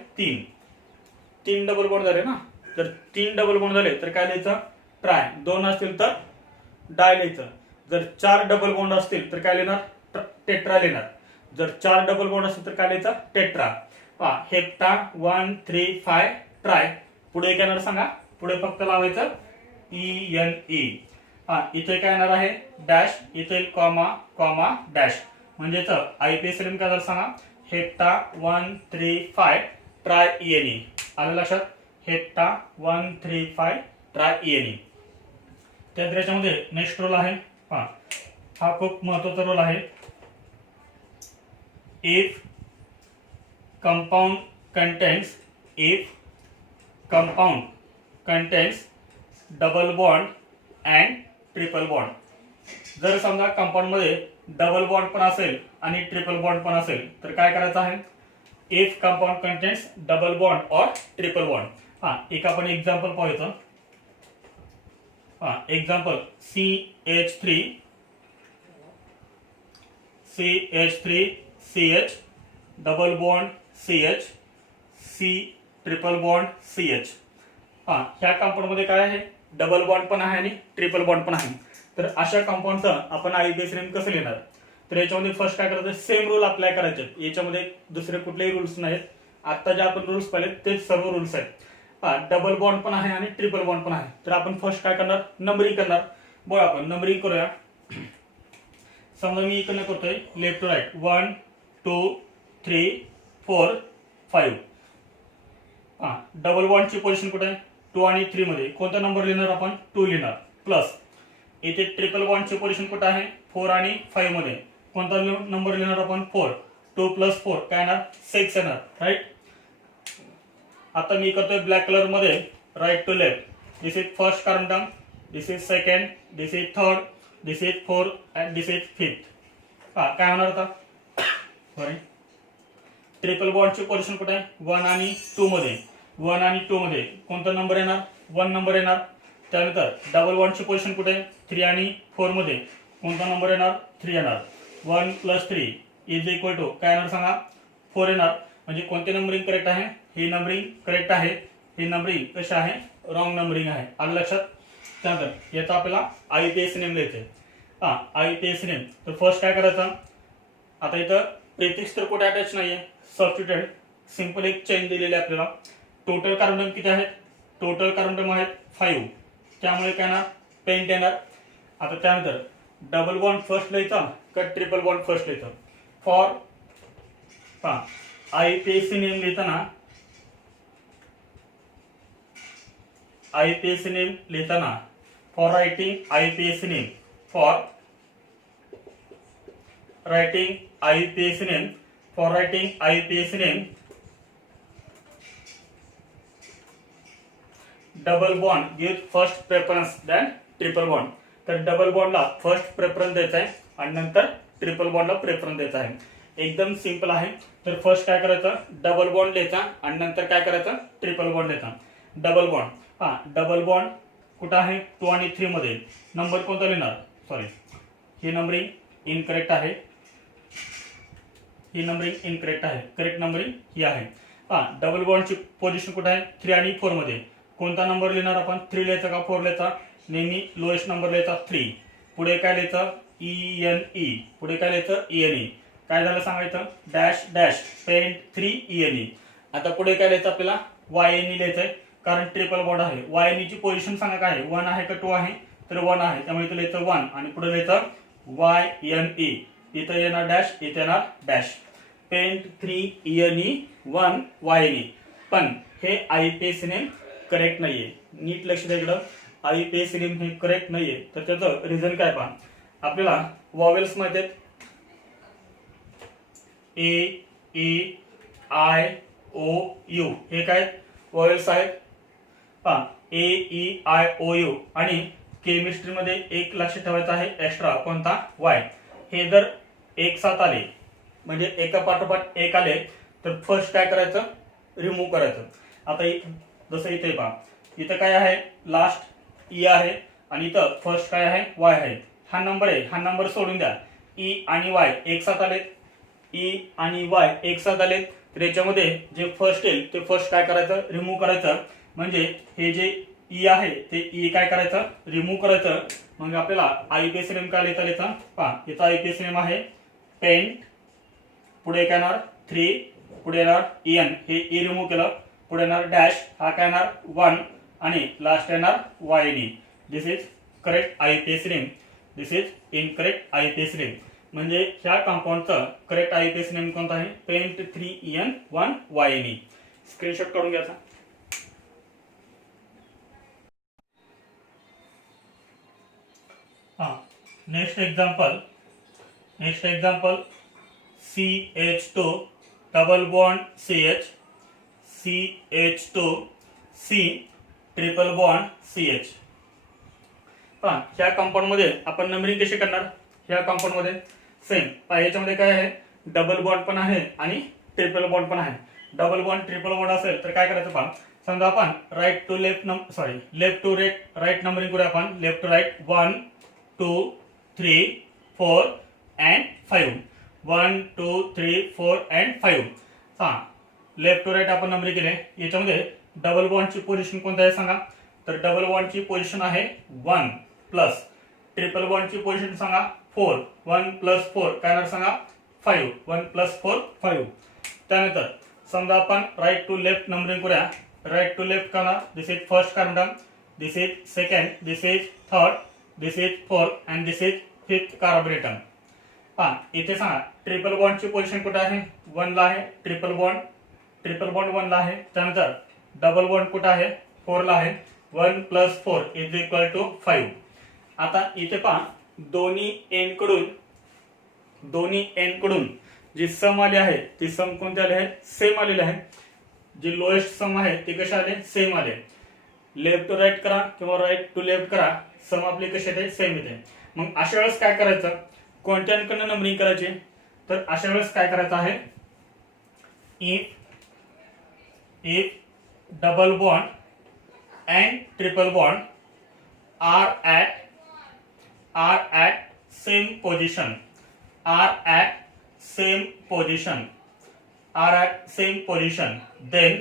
3 डबल बॉन्ड झाले ना. जर 3 डबल बॉन्ड झाले तर काय लिहायचं ट्राय. 2 असतील तर डाय लिहायचं. जर 4 डबल बॉन्ड असतील तर काय लिहिणार टेट्रा लिहिणार. जर 4 डबल बॉन्ड असतील तर काय लिहायचं टेट्रा. Hepta 1 3 5 try. पुढे काय येणार सांगा. पुढे फक्त लावायचं ENE. इथे काय येणार आहे डॅश इथे कॉमा कॉमा डॅश. म्हणजे आयपीएस नेम काय झालं सांगा हेप्टा 1 3 5 ट्राय ENE. आलं लक्षात हेप्टा 1 3 5 ट्राय ENE. त्यानंतर याच्यामध्ये नेक्स्ट रोल आहे हा खूप महत्वाचा रोल आहे. If compound contains double bond and triple bond. जर समजा कंपाऊंड मध्ये डबल बॉन्ड पण असेल आणि ट्रिपल बॉन्ड पण असेल तर काय करायचं आहे if compound contains double bond और ट्रिपल बॉन्ड. एक आपण एक्झाम्पल पाहूया. Example CH3 double bond CH C triple bond CH. ह्या कंपाऊंड मध्ये काय आहे डबल बॉन्ड पण आहे आणि ट्रिपल बॉन्ड पण आहे. तर अशा कंपाऊंडचं आपण आयपीएस नेम कसं लिहिणार. तर याच्यामध्ये फर्स्ट काय करायचं सेम रूल अप्लाय करायचे. याच्यामध्ये दुसरे कुठलेही रूल्स नाहीत. आता जे आपण रूल्स पाहिले तेच सर्व रूल्स आहेत. डबल बॉन्ड पण आहे आणि ट्रिपल बॉन्ड पण आहे. तर आपण फर्स्ट काय करणार नंबरिंग करणार. बघ आपण नंबरिंग करूया. समजा मी इकडनं करतोय लेफ्ट टू राईट 1 2 3 4 5. डबल बॉन्डची पोझिशन कुठे आहे 2 आणि 3 मध्ये कोणता नंबर लिहिणार आपण 2 लिहिणार. प्लस इथे ट्रिपल बॉन्डची पोझिशन कुठे आहे 4 आणि 5 मध्ये कोणता नंबर लिहिणार आपण 4. 2 प्लस 4 काय येणार 6 येणार राईट. आता मी करतोय ब्लॅक कलर मध्ये right to left. This is first carbon term, this is second, this is third, this is fourth and this is fifth. काय होणार आता सॉरी ट्रिपल बॉन्डची पोझिशन कुठे आहे 1 आणि 2 मध्ये. 1 आणि 2 मध्ये कोणता नंबर येणार 1 नंबर येणार. त्यानंतर डबल बॉन्डची पोझिशन कुठे आहे 3 आणि 4 मध्ये कोणता नंबर येणार 3 येणार. 1 + 3 इज इक्वल टू काय येणार सांगा 4 येणार. म्हणजे कोणते नंबरिंग करेक्ट आहे ही नंबरिंग करेक्ट आहे. ही नंबरिंग कशी आहे रॉंग नंबरिंग आहे. आलं लक्षात. त्यानंतर याचा आपल्याला आयपीएस नेम लिहायचे. आयपीएस नेम तर फर्स्ट काय करायचं आता इथं प्रिफिक्स तर कुठे अटॅच नाहीये सबस्टिट्यूटेड सिंपल एक चेन दिलेली आहे आपल्याला. टोटल कार्बन किती आहेत टोटल कार्बन आहेत 5. त्यामुळे काय येणार पेंट येणार. आता त्यानंतर डबल बॉन्ड फर्स्ट लिहायचा का ट्रिपल बॉन्ड फर्स्ट लिहायचा. फॉर आयपीएस नेम लिहिताना for writing IPS name for writing IUPAC name, for writing IUPAC name, double bond give first preference than triple bond. तर डबल बॉन्डला फर्स्ट प्रेफरन्स द्यायचा आहे आणि नंतर triple बॉन्डला preference द्यायचा आहे. एकदम सिंपल आहे. तर फर्स्ट काय करायचं, डबल बॉन्ड द्यायचा आणि नंतर काय करायचं, ट्रिपल बॉन्ड द्यायचा. डबल बॉन्ड, हा डबल बॉन्ड कुठं आहे, 2 आणि 3 मध्ये. नंबर कोणता लिहिणार, सॉरी ही नंबरिंग इनकरेक्ट आहे, ही नंबरिंग इनकरेक्ट आहे. करेक्ट नंबरिंग ही आहे. हा डबल बॉन्डची पोझिशन कुठे आहे, 3 आणि 4 मध्ये. कोणता नंबर लिहिणार आपण, 3 लिहायचा का 4 लिहायचा, नेहमी लोएस्ट नंबर लिहायचा 3. पुढे काय लिहायचं, ENE. पुढे काय लिहायचं, ENE. काय झालं सांगायचं, डॅश डॅश पेंट 3 ENE. आता पुढे काय लिहायचं आपल्याला, YNE लिहायचंय कारण ट्रिपल बॉन्ड आहे. YNE ची पोझिशन सांगा काय आहे, 1 आहे का 2 आहे, तर 1 आहे, त्यामुळे इथं लिहायचं 1 आणि पुढे लिहायचं YNE. इथं येणार डॅश, इथे येणार डॅश. Paint 3 ENE 1 YNE. पण हे IUPAC नेम करेक्ट नाहीये. नीट लक्ष द्या इकडं, IUPAC नेम हे करेक्ट नाहीये. तर त्याचं रिझन काय पहा, आपल्याला वॉवेल्स माहिती आहेत, A E I O U हे काय वॉवेल्स आहेत, पहा AEIOU. आणि केमिस्ट्रीमध्ये एक लक्ष ठेवायचं आहे एक्स्ट्रा, कोणता, Y. हे जर एक साथ आले म्हणजे एका पाठोपाठ एक आले तर फर्स्ट काय करायचं, रिमूव्ह करायचं. आता जसं इथे पहा, इथं काय आहे, लास्ट E आहे आणि इथं फर्स्ट काय आहे, Y आहे. हा नंबर आहे, हा नंबर सोडून द्या. E आणि Y एक साथ आलेत, E आणि Y एक साथ आलेत, तर याच्यामध्ये जे फर्स्ट येईल ते फर्स्ट काय करायचं, रिमूव्ह करायचं. म्हणजे हे जे E आहे ते E काय करायचं, रिमूव्ह करायचं. मग आपल्याला IUPAC नेम काय लिहायचं, पहा याचा IUPAC नेम आहे पेंट, पुढे काय येणार 3, पुढे येणार EN, हे E रिमूव्ह केलं, पुढे येणार डॅश, हा काय येणार 1 आणि लास्ट येणार YNE. This is correct IUPAC name, this is incorrect IUPAC name. म्हणजे ह्या कंपाऊंडचं करेक्ट IUPAC नेम कोणतं आहे, पेंट 3 EN 1 YNE. स्क्रीनशॉट काढून घ्यायचा. Next example CH2 double bond CH, CH2 C triple bond CH. पहा ह्या कंपाऊंड मध्ये आपण नंबरिंग कशी करणार, ह्या कंपाऊंड मध्ये सेम. पहा याच्यामध्ये काय आहे, डबल बॉन्ड पण आहे आणि ट्रिपल बॉन्ड पण आहे. डबल बॉन्ड ट्रिपल बॉन्ड असेल तर काय करायचं, पहा समजा आपण right to left left to right numbering करूया आपण, left to right 1 2 3 4 and 5, 1 2 3 4 and 5. हा लेफ्ट टू राईट आपण नंबरिंग केले. याच्यामध्ये डबल बॉन्डची पोझिशन कोणती आहे सांगा, तर डबल बॉन्डची पोझिशन आहे 1 प्लस, ट्रिपल बॉन्डची पोझिशन सांगा 4, 1 प्लस 4 काय येणार सांगा 5, 1 प्लस 4 5. त्यानंतर समजा आपण राईट टू लेफ्ट नंबरिंग करूया, राईट टू लेफ्ट करणार, this is first carbon, this is second, this is third, this is fourth and this is fifth carbon atom. पहा इथे सांगा ट्रिपल बॉन्डची पोझिशन कुठे आहे, 1 ला आहे, ट्रिपल बॉन्ड 1 ला आहे. त्यानंतर डबल बॉन्ड कुठे आहे, 4 ला आहे, 1 प्लस 4 इज इक्वल टू 5. आता इथे पहा दोन्ही एंड कडून जी सम आली आहे ती सम कोणते आले आहे, सेम आलेले आहे. जी लोएस्ट सम आहे ते कसे आले, सेम आले. लेफ्ट टू राईट करा किंवा राईट टू लेफ्ट करा, सम आपले कसे येते, सेम येते. मग अशा वेळेस काय करायचं, कोणत्याकडनं नंबरिंग करायची, तर अशा वेळेस काय करायचं आहे, if double bond and triple bond are at same position, then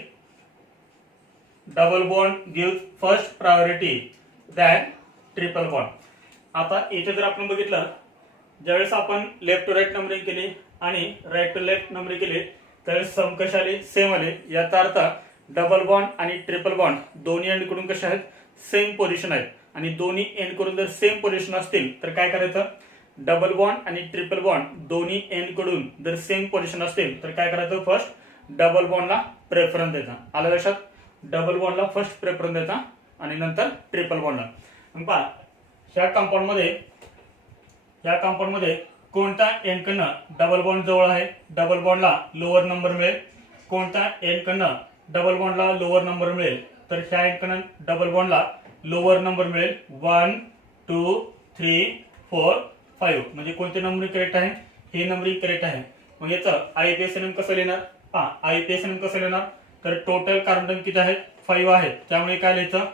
double bond gives first priority than triple bond. आता इथे जर आपण बघितलं, ज्यावेळेस आपण लेफ्ट टू राईट नंबरिंग केली आणि राईट टू लेफ्ट नंबरिंग केली त्यावेळेस सम कसे आले, सेम आले. याचा अर्थ डबल बॉन्ड आणि ट्रिपल बॉन्ड दोन्ही एंड कडून कसे आहेत, सेम पोझिशन आहेत. आणि दोन्ही एंड कडून जर सेम पोझिशन असतील तर काय करायचं, डबल बॉन्ड आणि ट्रिपल बॉन्ड दोन्ही एंड कडून जर सेम पोझिशन असतील तर काय करायचं, फर्स्ट डबल बॉन्डला प्रेफरन्स द्यायचा. आलं लक्षात, डबल बॉन्डला फर्स्ट प्रेफरन्स द्यायचा आणि नंतर ट्रिपल बॉन्डला. मग पहा ह्या कंपाऊंड मध्ये कोणत्या एनकडनं डबल बॉन्ड जवळ आहे, डबल बॉन्डला लोअर नंबर मिळेल. कोणत्या एनकडनं डबल बॉन्डला लोअर नंबर मिळेल, तर ह्या एनकडनं डबल बॉन्डला लोअर नंबर मिळेल 1 2 3 4 5. म्हणजे कोणते नंबरिंग करेक्ट आहे, हे नंबरिंग करेक्ट आहे. मग याचं आयपीएसएनएम कसं लिहिणार, आयपीएसएनएम कसं लिहिणार, तर टोटल कार्बन टर्म किती आहेत, 5 आहेत. त्यामुळे काय लिहायचं,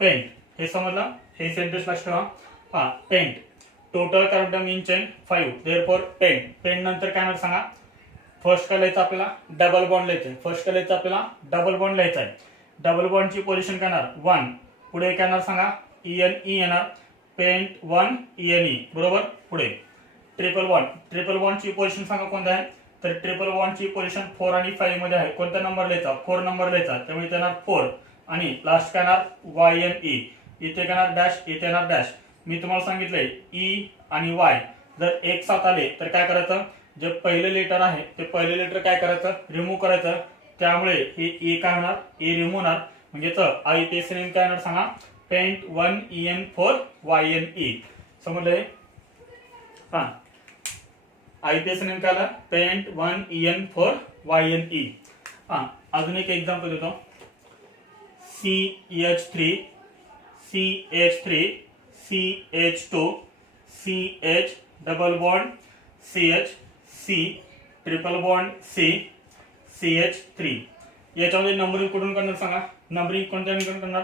पेंट. हे समजलं, हे सेंटेन्स लक्षात ठेवा. Pent total carbon term in chain 5, therefore pent. Pent नंतर काय म्हणणार सांगा, फर्स्ट काय लिहायचं आपल्याला, डबल बॉन्ड लिहायचं. फर्स्ट काय लिहायचं आपल्याला, डबल बॉन्ड लिहायचा आहे. डबल बॉन्डची पोझिशन काय येणार 1, पुढे काय येणार सांगा, EN E येणार, पेंट 1 EN E, बरोबर. पुढे ट्रिपल बॉन्ड, ट्रिपल बॉन्डची पोझिशन सांगा कोणता आहे, तर ट्रिपल बॉन्डची पोझिशन 4 आणि 5 मध्ये आहे. कोणता नंबर लिहायचा, 4 नंबर लिहायचा. त्यामुळे इथे येणार 4 आणि लास्ट काय येणार YNE. इथे काय येणार डॅश, इथे येणार डॅश. मी तुम्हाला सांगितलंय E आणि Y जर एक साथ आले तर काय करायचं, जे पहिले लेटर आहे ते पहिले लेटर काय करायचं, रिमूव्ह करायचं. त्यामुळे हे ए काय होणार, ए रिमूव्ह होणार. म्हणजे आयपीएसएनएम काय होणार सांगा, पेंट 1 EN 4 YNE. समजलंय. आयपीएसएनएम काय आला, पेंट 1 EN 4 YNE. अजून एक एक्झाम्पल देतो. CH3 CH3 CH2 CH double bond CH C triple bond C CH3. याच्यामध्ये नंबरिंग कुठून करणार सांगा, नंबरिंग कोणत्या एंडकडून करणार,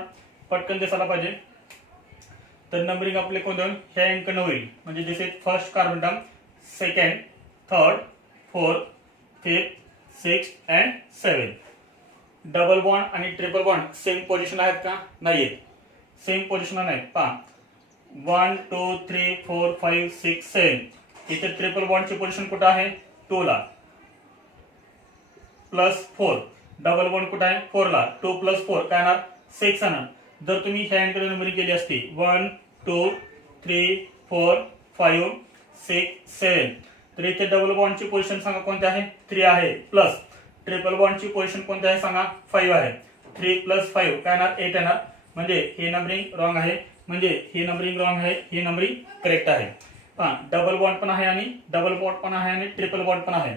पटकन दिसायला पाहिजे. तर नंबरिंग आपले कोणत्या ह्या एंडकडून होईल. म्हणजे this is first carbon term, second, third, fourth, fifth, sixth and 7. Double bond आणि ट्रिपल बॉन्ड सेम पोझिशन आहेत का, नाहीयेत. सेम पोझिशन नाही. 1 2 3 4 5 6 7. इथे ट्रिपल बॉन्डची पोझिशन कुठं आहे, 2 ला, प्लस 4. डबल बॉन्ड कुठं आहे, 4 ला. 2 + 4 काय येणार, 6 येणार. जर तुम्ही ह्या अँगल नंबरिंग केली असती 1 2 3 4 5 6 7, तर इथे डबल बॉन्डची पोझिशन सांगा कोणती आहे, 3 आहे. प्लस ट्रिपल बॉन्डची पोझिशन कोणती आहे सांगा, 5 आहे. 3 + 5 काय येणार, 8 येणार. म्हणजे हे नंबरिंग रॉंग आहे. म्हणजे हे नंबरिंग रॉंग आहे, हे नंबरिंग करेक्ट आहे. डबल बॉन्ड पण आहे आणि डबल बॉन्ड पण आहे आणि ट्रिपल बॉन्ड पण आहे.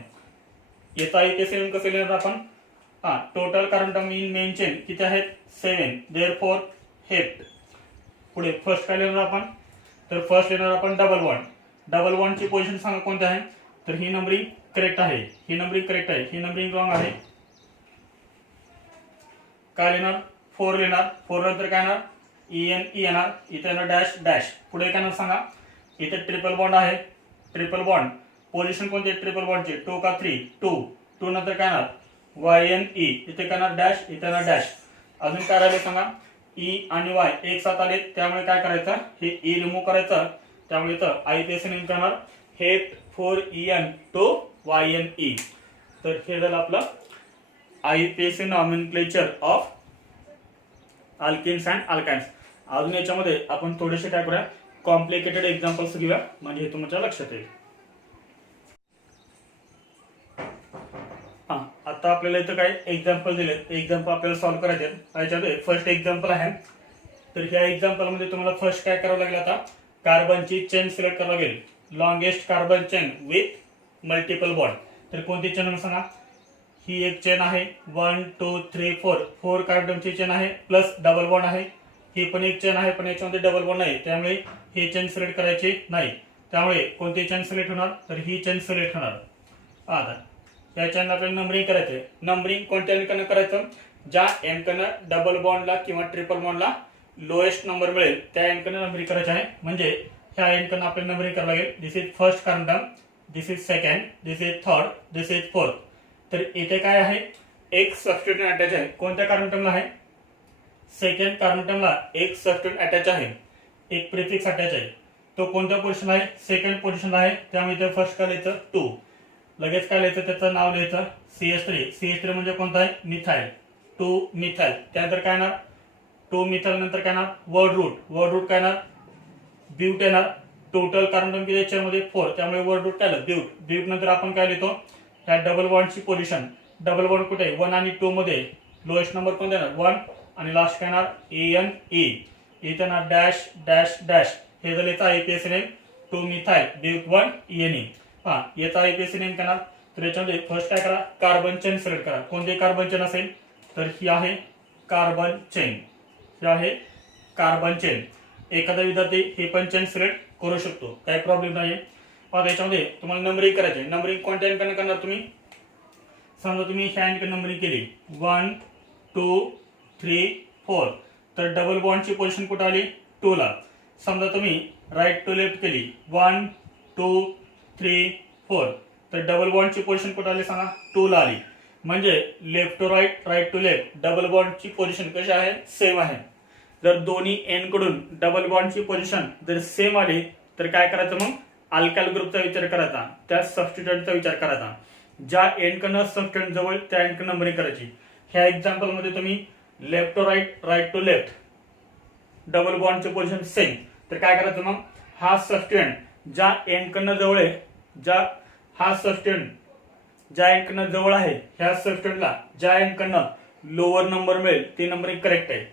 येता इथे 7 कसं लिहिणार आपण, total carbon term in main chain किती आहेत, 7. Therefore hept. पुढे फर्स्ट काय लिहिणार आपण, तर फर्स्ट लिहिणार आपण डबल बॉन्ड. डबल बॉन्डची पोझिशन सांगा कोणती आहे, तर ही नंबरिंग करेक्ट आहे, ही नंबरिंग करेक्ट आहे, ही नंबरिंग रॉंग आहे. काय लिहिणार, 4 लिहिणार. 4 नंतर काय येणार, EN E येणार. इथे येणार डॅश डॅश. पुढे काय येणार सांगा, इथे ट्रिपल बॉन्ड आहे. ट्रिपल बॉन्ड पोझिशन कोणती आहे ट्रिपल बॉन्डची, 2 का 3, 2 नंतर काय येणार YNE. इथे काय येणार डॅश, इथे येणार डॅश. अजून काय राहिले सांगा, E आणि Y एक साथ आले. त्यामुळे काय करायचं, हे E रिमूव्ह करायचं. त्यामुळे इथं आयपीएसएनएम करणार हेट 4 EN to YNE. तर हे झालं आपलं IUPAC nomenclature of alkenes and alkynes. अजून याच्यामध्ये आपण थोडेसे काय करूया, कॉम्प्लिकेटेड एक्झाम्पल्स घेऊया, म्हणजे हे तुमच्या लक्षात येईल. आता आपल्याला इथं काय एक्झाम्पल दिले, एक्झाम्पल आपल्याला सॉल्व्ह करायचे आहेत. याच्यामध्ये फर्स्ट एक्झाम्पल आहे. तर ह्या एक्झाम्पल मध्ये तुम्हाला फर्स्ट काय करावं लागेल, आता कार्बनची चेन सिलेक्ट करावं लागेल. Longest carbon chain with multiple bond. तर कोणती चेन सांगा, ही एक चेन आहे. 1 2 3 4 कार्बनची चेन आहे, प्लस डबल बॉन्ड आहे. ही पण एक चेन आहे, पण याच्यामध्ये डबल बॉन्ड नाही. त्यामुळे ही चेन सिलेक्ट करायची नाही. त्यामुळे कोणती चेन सिलेक्ट होणार, तर ही चेन सिलेक्ट होणार. आता या चेन आपल्याला नंबरिंग करायचंय. नंबरिंग कोणत्या एंडकडनं करायचं, ज्या एंडकडनं डबल बॉन्डला किंवा ट्रिपल बॉन्डला लोएस्ट नंबर मिळेल त्या एंडकडनं नंबरिंग करायचं आहे. म्हणजे ह्या एंडकडनं आपल्याला नंबरिंग करावं लागेल. This is first carbon term, this is second, this is third, this is fourth. तर इथे काय आहे, एक सबस्टिट्यूट अटॅच आहे. कोणत्या कार्बन टर्मला आहे, सेकंड कार्बन टर्मला एक सबस्टिट्यूट अटॅच आहे, एक प्रिफिक्स अटॅच आहे. तो कोणत्या पोझिशनला आहे, सेकंड पोझिशनला आहे. त्यामुळे इथे फर्स्ट काय लिहायचं 2. लगेच काय लिहायचं, त्याचं नाव लिहायचं CH3. CH3 म्हणजे कोणता आहे, मिथाइल. 2 मिथाइल. त्यानंतर काय येणार, 2 मिथाइल नंतर काय येणार, वर्ड रूट. वर्ड रूट काय येणार, ब्यूट येणार. टोटल कार्बन टर्म किती मध्ये 4. त्यामुळे वर्ड रूट काय आलं, ब्यूट. ब्यूट नंतर आपण काय लिहितो, ह्या डबल बॉन्डची पोझिशन. डबल बॉन्ड कुठे आहे, 1 आणि 2 मध्ये. लोएस्ट नंबर कोणता येणार 1 आणि लास्ट काय येणार ANE. इथे येणार डॅश डॅश डॅश. हे झाले आयपीएसएनएम. 2 मिथाइल ब्यूट 1 ENE. हा याचा आयपीएससी नेम करणार. तर याच्यामध्ये फर्स्ट काय करा, कार्बन चेन सिलेक्ट करा. कोणते कार्बन चेन असेल तर ही आहे कार्बन चेन, ही आहे कार्बन चेन. एखादा विद्यार्थी हे पण चेन सिलेक्ट करू शकतो, काही प्रॉब्लेम नाही. आता याच्यामध्ये तुम्हाला नंबरिंग करायचे. नंबरिंग कोणत्या अँकने करणार तुम्ही, समजा तुम्ही ह्या अँकने नंबरिंग केली 1 2 3 4, तर डबल बॉन्डची पोझिशन कुठे आली 2 ला. समजा तुम्ही राईट टू लेफ्ट केली 1 2 3 4, तर डबल बॉन्डची पोझिशन कुठे आली सांगा 2 ला आली. म्हणजे left to right, right to left double बॉन्डची पोझिशन कशी आहे, सेम आहे. जर दोन्ही एन कडून डबल बॉन्डची पोझिशन जर सेम आली तर काय करायचं, मग अल्काइल ग्रुपचा विचार करायचा, त्या सबस्टिट्यूएंटचा विचार करायचा. ज्या एन कडनं सबस्टिट्यूएंट जवळ त्या एन कडनं नंबरिंग करायची. ह्या एक्झाम्पल मध्ये तुम्ही left to right, right to left double बॉन्डची पोझिशन सेम, तर काय करायचं, मग हा सबस्टिट्यूएंट ज्या एन कडनं जवळ आहे, हा सबस्टिट्यूएंट ज्या एन कडनं जवळ आहे, ह्या सबस्टिट्यूएंटला ज्या एन कडनं लोअर नंबर मिळेल ते नंबरिंग करेक्ट आहे.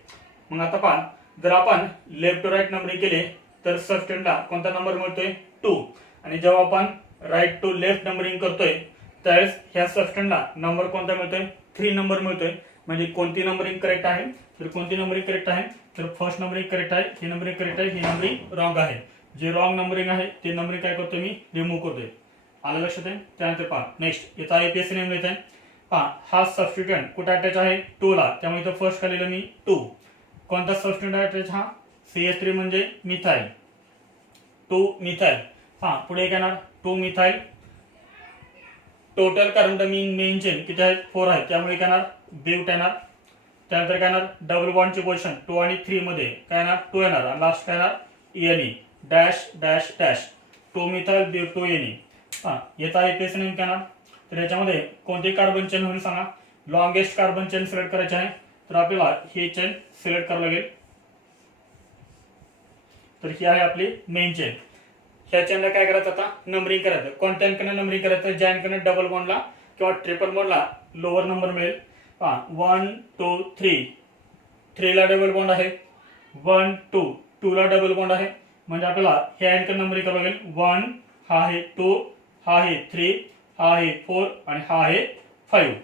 मग आता पहा, जर आपण लेफ्ट टू राईट नंबरिंग केले तर सबस्टिट्यूएंटला कोणता नंबर मिळतोय 2, आणि जेव्हा आपण राईट टू लेफ्ट नंबरिंग करतोय त्यावेळेस ह्या सबस्टिट्यूएंटला नंबर कोणता मिळतोय 3 नंबर मिळतोय. म्हणजे कोणती नंबरिंग करेक्ट आहे, तर कोणती नंबरिंग करेक्ट आहे, तर फर्स्ट नंबरिंग करेक्ट आहे, ही नंबरिंग करेक्ट आहे, ही नंबरिंग रॉंग आहे. जे रॉंग नंबरिंग आहे ते नंबरिंग काय करतोय मी रिमूव्ह करतोय. आलं लक्षात आहे. त्यानंतर पहा नेक्स्ट याचा आयपीएससी नेम लिहित आहे. पहा हा सबस्टिट्यूएंट कुठे अटॅच आहे 2 ला, त्यामुळे इथं फर्स्ट का लिहिलं मी 2. कोणता सबस्टिट्यूएंट अटॅच, हा CH3 म्हणजे मिथाइल, 2 मिथाइल. हा पुढे काय येणार 2 methyl. Total carbon main chain किती आहेत 4 आहेत, त्यामुळे काय येणार ब्यूट येणार. त्यानंतर काय येणार डबल बॉन्डची पोझिशन 2 आणि 3 मध्ये काय येणार 2 येणार, आणि लास्ट काय येणार ENE dash dash dash 2 methyl but 2 ENE. हा याचा आयपीएससी नेम काय येणार, तर याच्यामध्ये कोणते कार्बन चेन होईल सांगा. लॉंगेस्ट कार्बन चेन सिलेक्ट करायचे आहे, तर आपल्याला हे चेन सिलेक्ट करावं लागेल. तर ही आहे आपली मेन चेन. ह्या चेनला काय करायचं, आता नंबरिंग करायचं. कोणत्या अँकने नंबरिंग करायचं, ज्या अँकने डबल बॉन्डला किंवा ट्रिपल बॉन्डला लोअर नंबर मिळेल. पहा 1 2 3, 3 ला डबल बॉन्ड आहे, 1 2 2 ला डबल बॉन्ड आहे. म्हणजे आपल्याला ह्या अँकने नंबरिंग करावं लागेल. 1 हा आहे 2, हा आहे 3, हा आहे 4 आणि हा आहे 5.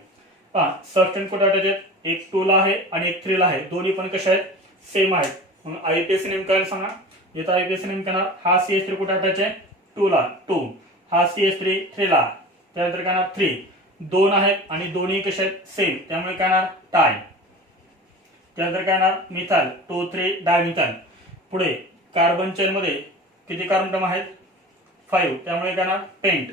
पहा सबस्टिट्यूएंट कुठे अटॅच आहेत, एक 2 ला आहे आणि एक 3 ला आहे, दोन्ही पण कशा आहेत सेम आहेत. मग आयपीएससी नेम काय सांगा, याचा आयपीएससी नेम काय, हा CH3 कुठे अटॅच आहे 2 ला 2, हा CH3 3 ला, त्यानंतर काय 3, 2 आहेत आणि दोन्ही कशा आहेत सेम, त्यामुळे काय टाय. त्यानंतर काय मिथाइल 2 3 डायमिथाइल. पुढे कार्बन चेन मध्ये किती कार्बन अटॉम आहेत 5, त्यामुळे काय पेंट.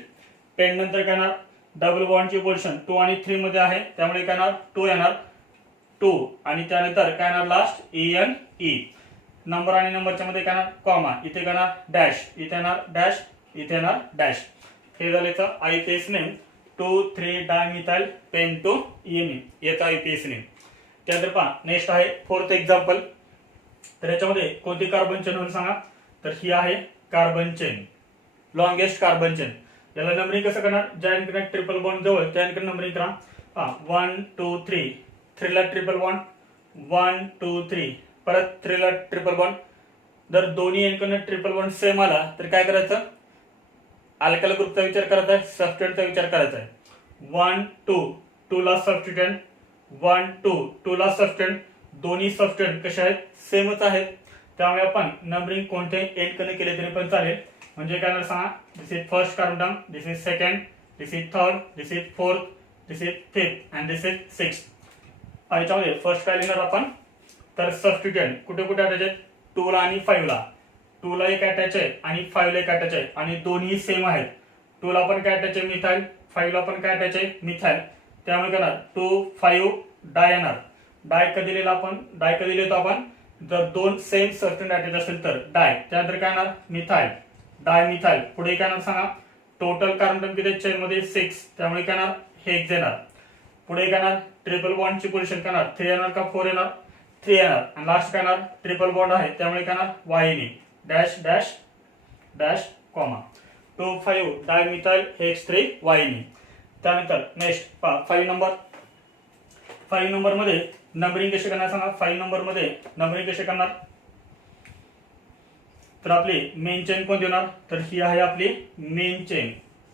पेंट नंतर काय डबल बॉन्डची पोझिशन 2 आणि 3 मध्ये आहे, त्यामुळे काय 2 येणार 2, आणि त्यानंतर काय लास्ट ENE. नंबर आणि नंबरच्या मध्ये काय कॉमा, इथे काय डॅश, इथे येणार डॅश, इथे येणार डॅश. हे झाले आयपीएस नेम 2 3 डायमिथाइल पेंटो ENE याचा आयपीएस नेम. त्यानंतर पहा नेक्स्ट आहे 4th एक्झाम्पल. तर याच्यामध्ये कोणती कार्बन चेन होईल सांगा, तर ही आहे carbon chain, longest carbon chain. याला नंबरिंग कसं करणार, ज्या अँकने ट्रिपल बॉन्ड जवळ त्या अँकने नंबरिंग करा. 1 2 3, 3 ला ट्रिपल बॉन्ड, 1 2 3, परत 3 ला ट्रिपल बॉन्ड. जर दोन्ही अँकने ट्रिपल बॉन्ड सेम आला तर काय करायचं, अल्काइल ग्रुपचा विचार करायचा आहे, सबस्टिट्यूएंटचा विचार करायचा आहे. 1 2 2 ला सबस्टिट्यूएंट, 1 2 2 ला सबस्टिट्यूएंट, दोन्ही सबस्टिट्यूएंट कसे आहेत सेमच आहेत, त्यामुळे आपण नंबरिंग कोणत्याही एंडकडे केले तरी पण चालेल. म्हणजे काय सांगा, this is first carbon, this is second, this is third, this is fourth, this is fifth and this is sixth. याच्यामध्ये फर्स्ट काय लिहिणार आपण, तर सबस्टिट्यूएंट कुठे कुठे अटॅच आहेत 2 ला आणि 5 ला. 2 ला एक अटॅच आहे आणि 5 ला एक अटॅच आहे, आणि दोन्ही सेम आहेत. 2 ला पण काय अटॅच आहे मिथाइल, 5 ला पण काय अटॅच आहे मिथाइल, त्यामुळे काय 2 5 डाय येणार. डाय कधी लिहिला आपण, डाय कधी लिहितो आपण, जर दोन सेम सबस्टिट्यूएंट अटॅच असेल तर डाय. त्यानंतर काय येणार मिथाइल, डाय मिथाइल. पुढे काय येणार सांगा, टोटल कार्बन किती चेन मध्ये 6, त्यामुळे काय येणार हेक्स येणार. पुढे काय येणार ट्रिपल बॉन्डची पोझिशन काय येणार 3 येणार का 4 येणार, 3 येणार. आणि लास्ट काय येणार ट्रिपल बॉन्ड आहे, त्यामुळे काय येणार YNE dash dash dash comma 2 5 dimethyl hex 3 YNE. त्यानंतर नेक्स्ट 5 नंबर. 5 नंबर मध्ये नंबरिंग कशी करणार सांगा. 5 नंबर मध्ये नंबरिंग कशी करणार, तर आपली मेन चेन कोणती होणार, तर ही आहे आपली मेन चेन,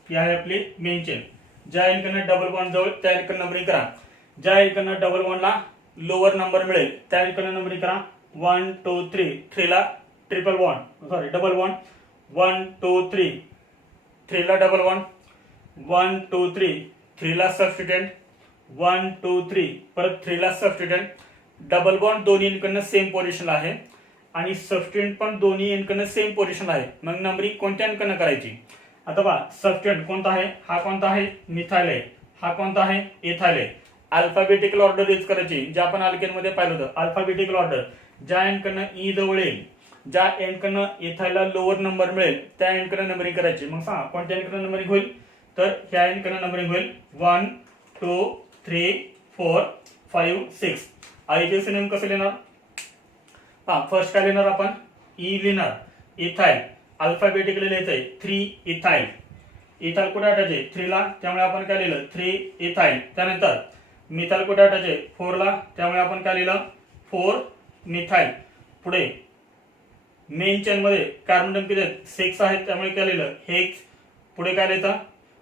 ही आहे आपली मेन चेन. ज्या एंडकडनं डबल बॉन्ड जवळ त्या एंडकडनं नंबरिंग करा. ज्या एंडकडनं डबल बॉन्डला लोअर नंबर मिळेल त्या एंडकडनं नंबरिंग करा. 1 2 3, 3 ला triple bond, sorry double bond. 1 2 3, 3 ला डबल बॉन्ड. 1 2 3, 3 ला सबस्टिट्यूएंट. 1 2 3, परत 3 ला सबस्टिट्यूएंट. डबल बॉन्ड दोन्ही एंडकडनं सेम पोझिशनला आहे आणि सबस्टिट्यूएंट पण दोन्ही एंडकडनं सेम पोझिशनला आहे. मग नंबरिंग कोणत्या एंडकडनं करायची. आता पहा सबस्टिट्यूएंट कोणता आहे, हा कोणता आहे, मिथाइल आहे. हा कोणता आहे, इथाइल आहे. अल्फाबेटिकल ऑर्डर यूज करायची, जे आपण अल्केन मध्ये पाहिलं होतं. अल्फाबेटिकल ऑर्डर, ज्या एंडकडनं ई जवळ येईल, ज्या एंडकडनं इथाइलला लोअर नंबर मिळेल त्या एंडकडनं नंबरिंग करायची. मग सांगा कोणत्या एंडकडनं नंबरिंग होईल, तर ह्या एंडकडनं नंबरिंग होईल. 1 2 3 4 5 6. आयपीएससी नेम कसं लिहिणार, पहा फर्स्ट काय लिहिणार आपण, ई लिहिणार. इथाइल अल्फाबेटिकली लिहायचंय 3 इथाइल. इथाइल कुठे अटॅच आहे, 3 ला, त्यामुळे आपण काय लिहिलं 3 इथाइल. त्यानंतर मिथाइल कुठे अटॅच आहे, 4 ला, त्यामुळे आपण काय लिहिलं 4 मिथाइल. पुढे मेन चेन मध्ये कार्बन नंबर किती आहेत, 6 आहेत, त्यामुळे काय लिहिलं हेक्स. पुढे काय लिहितं,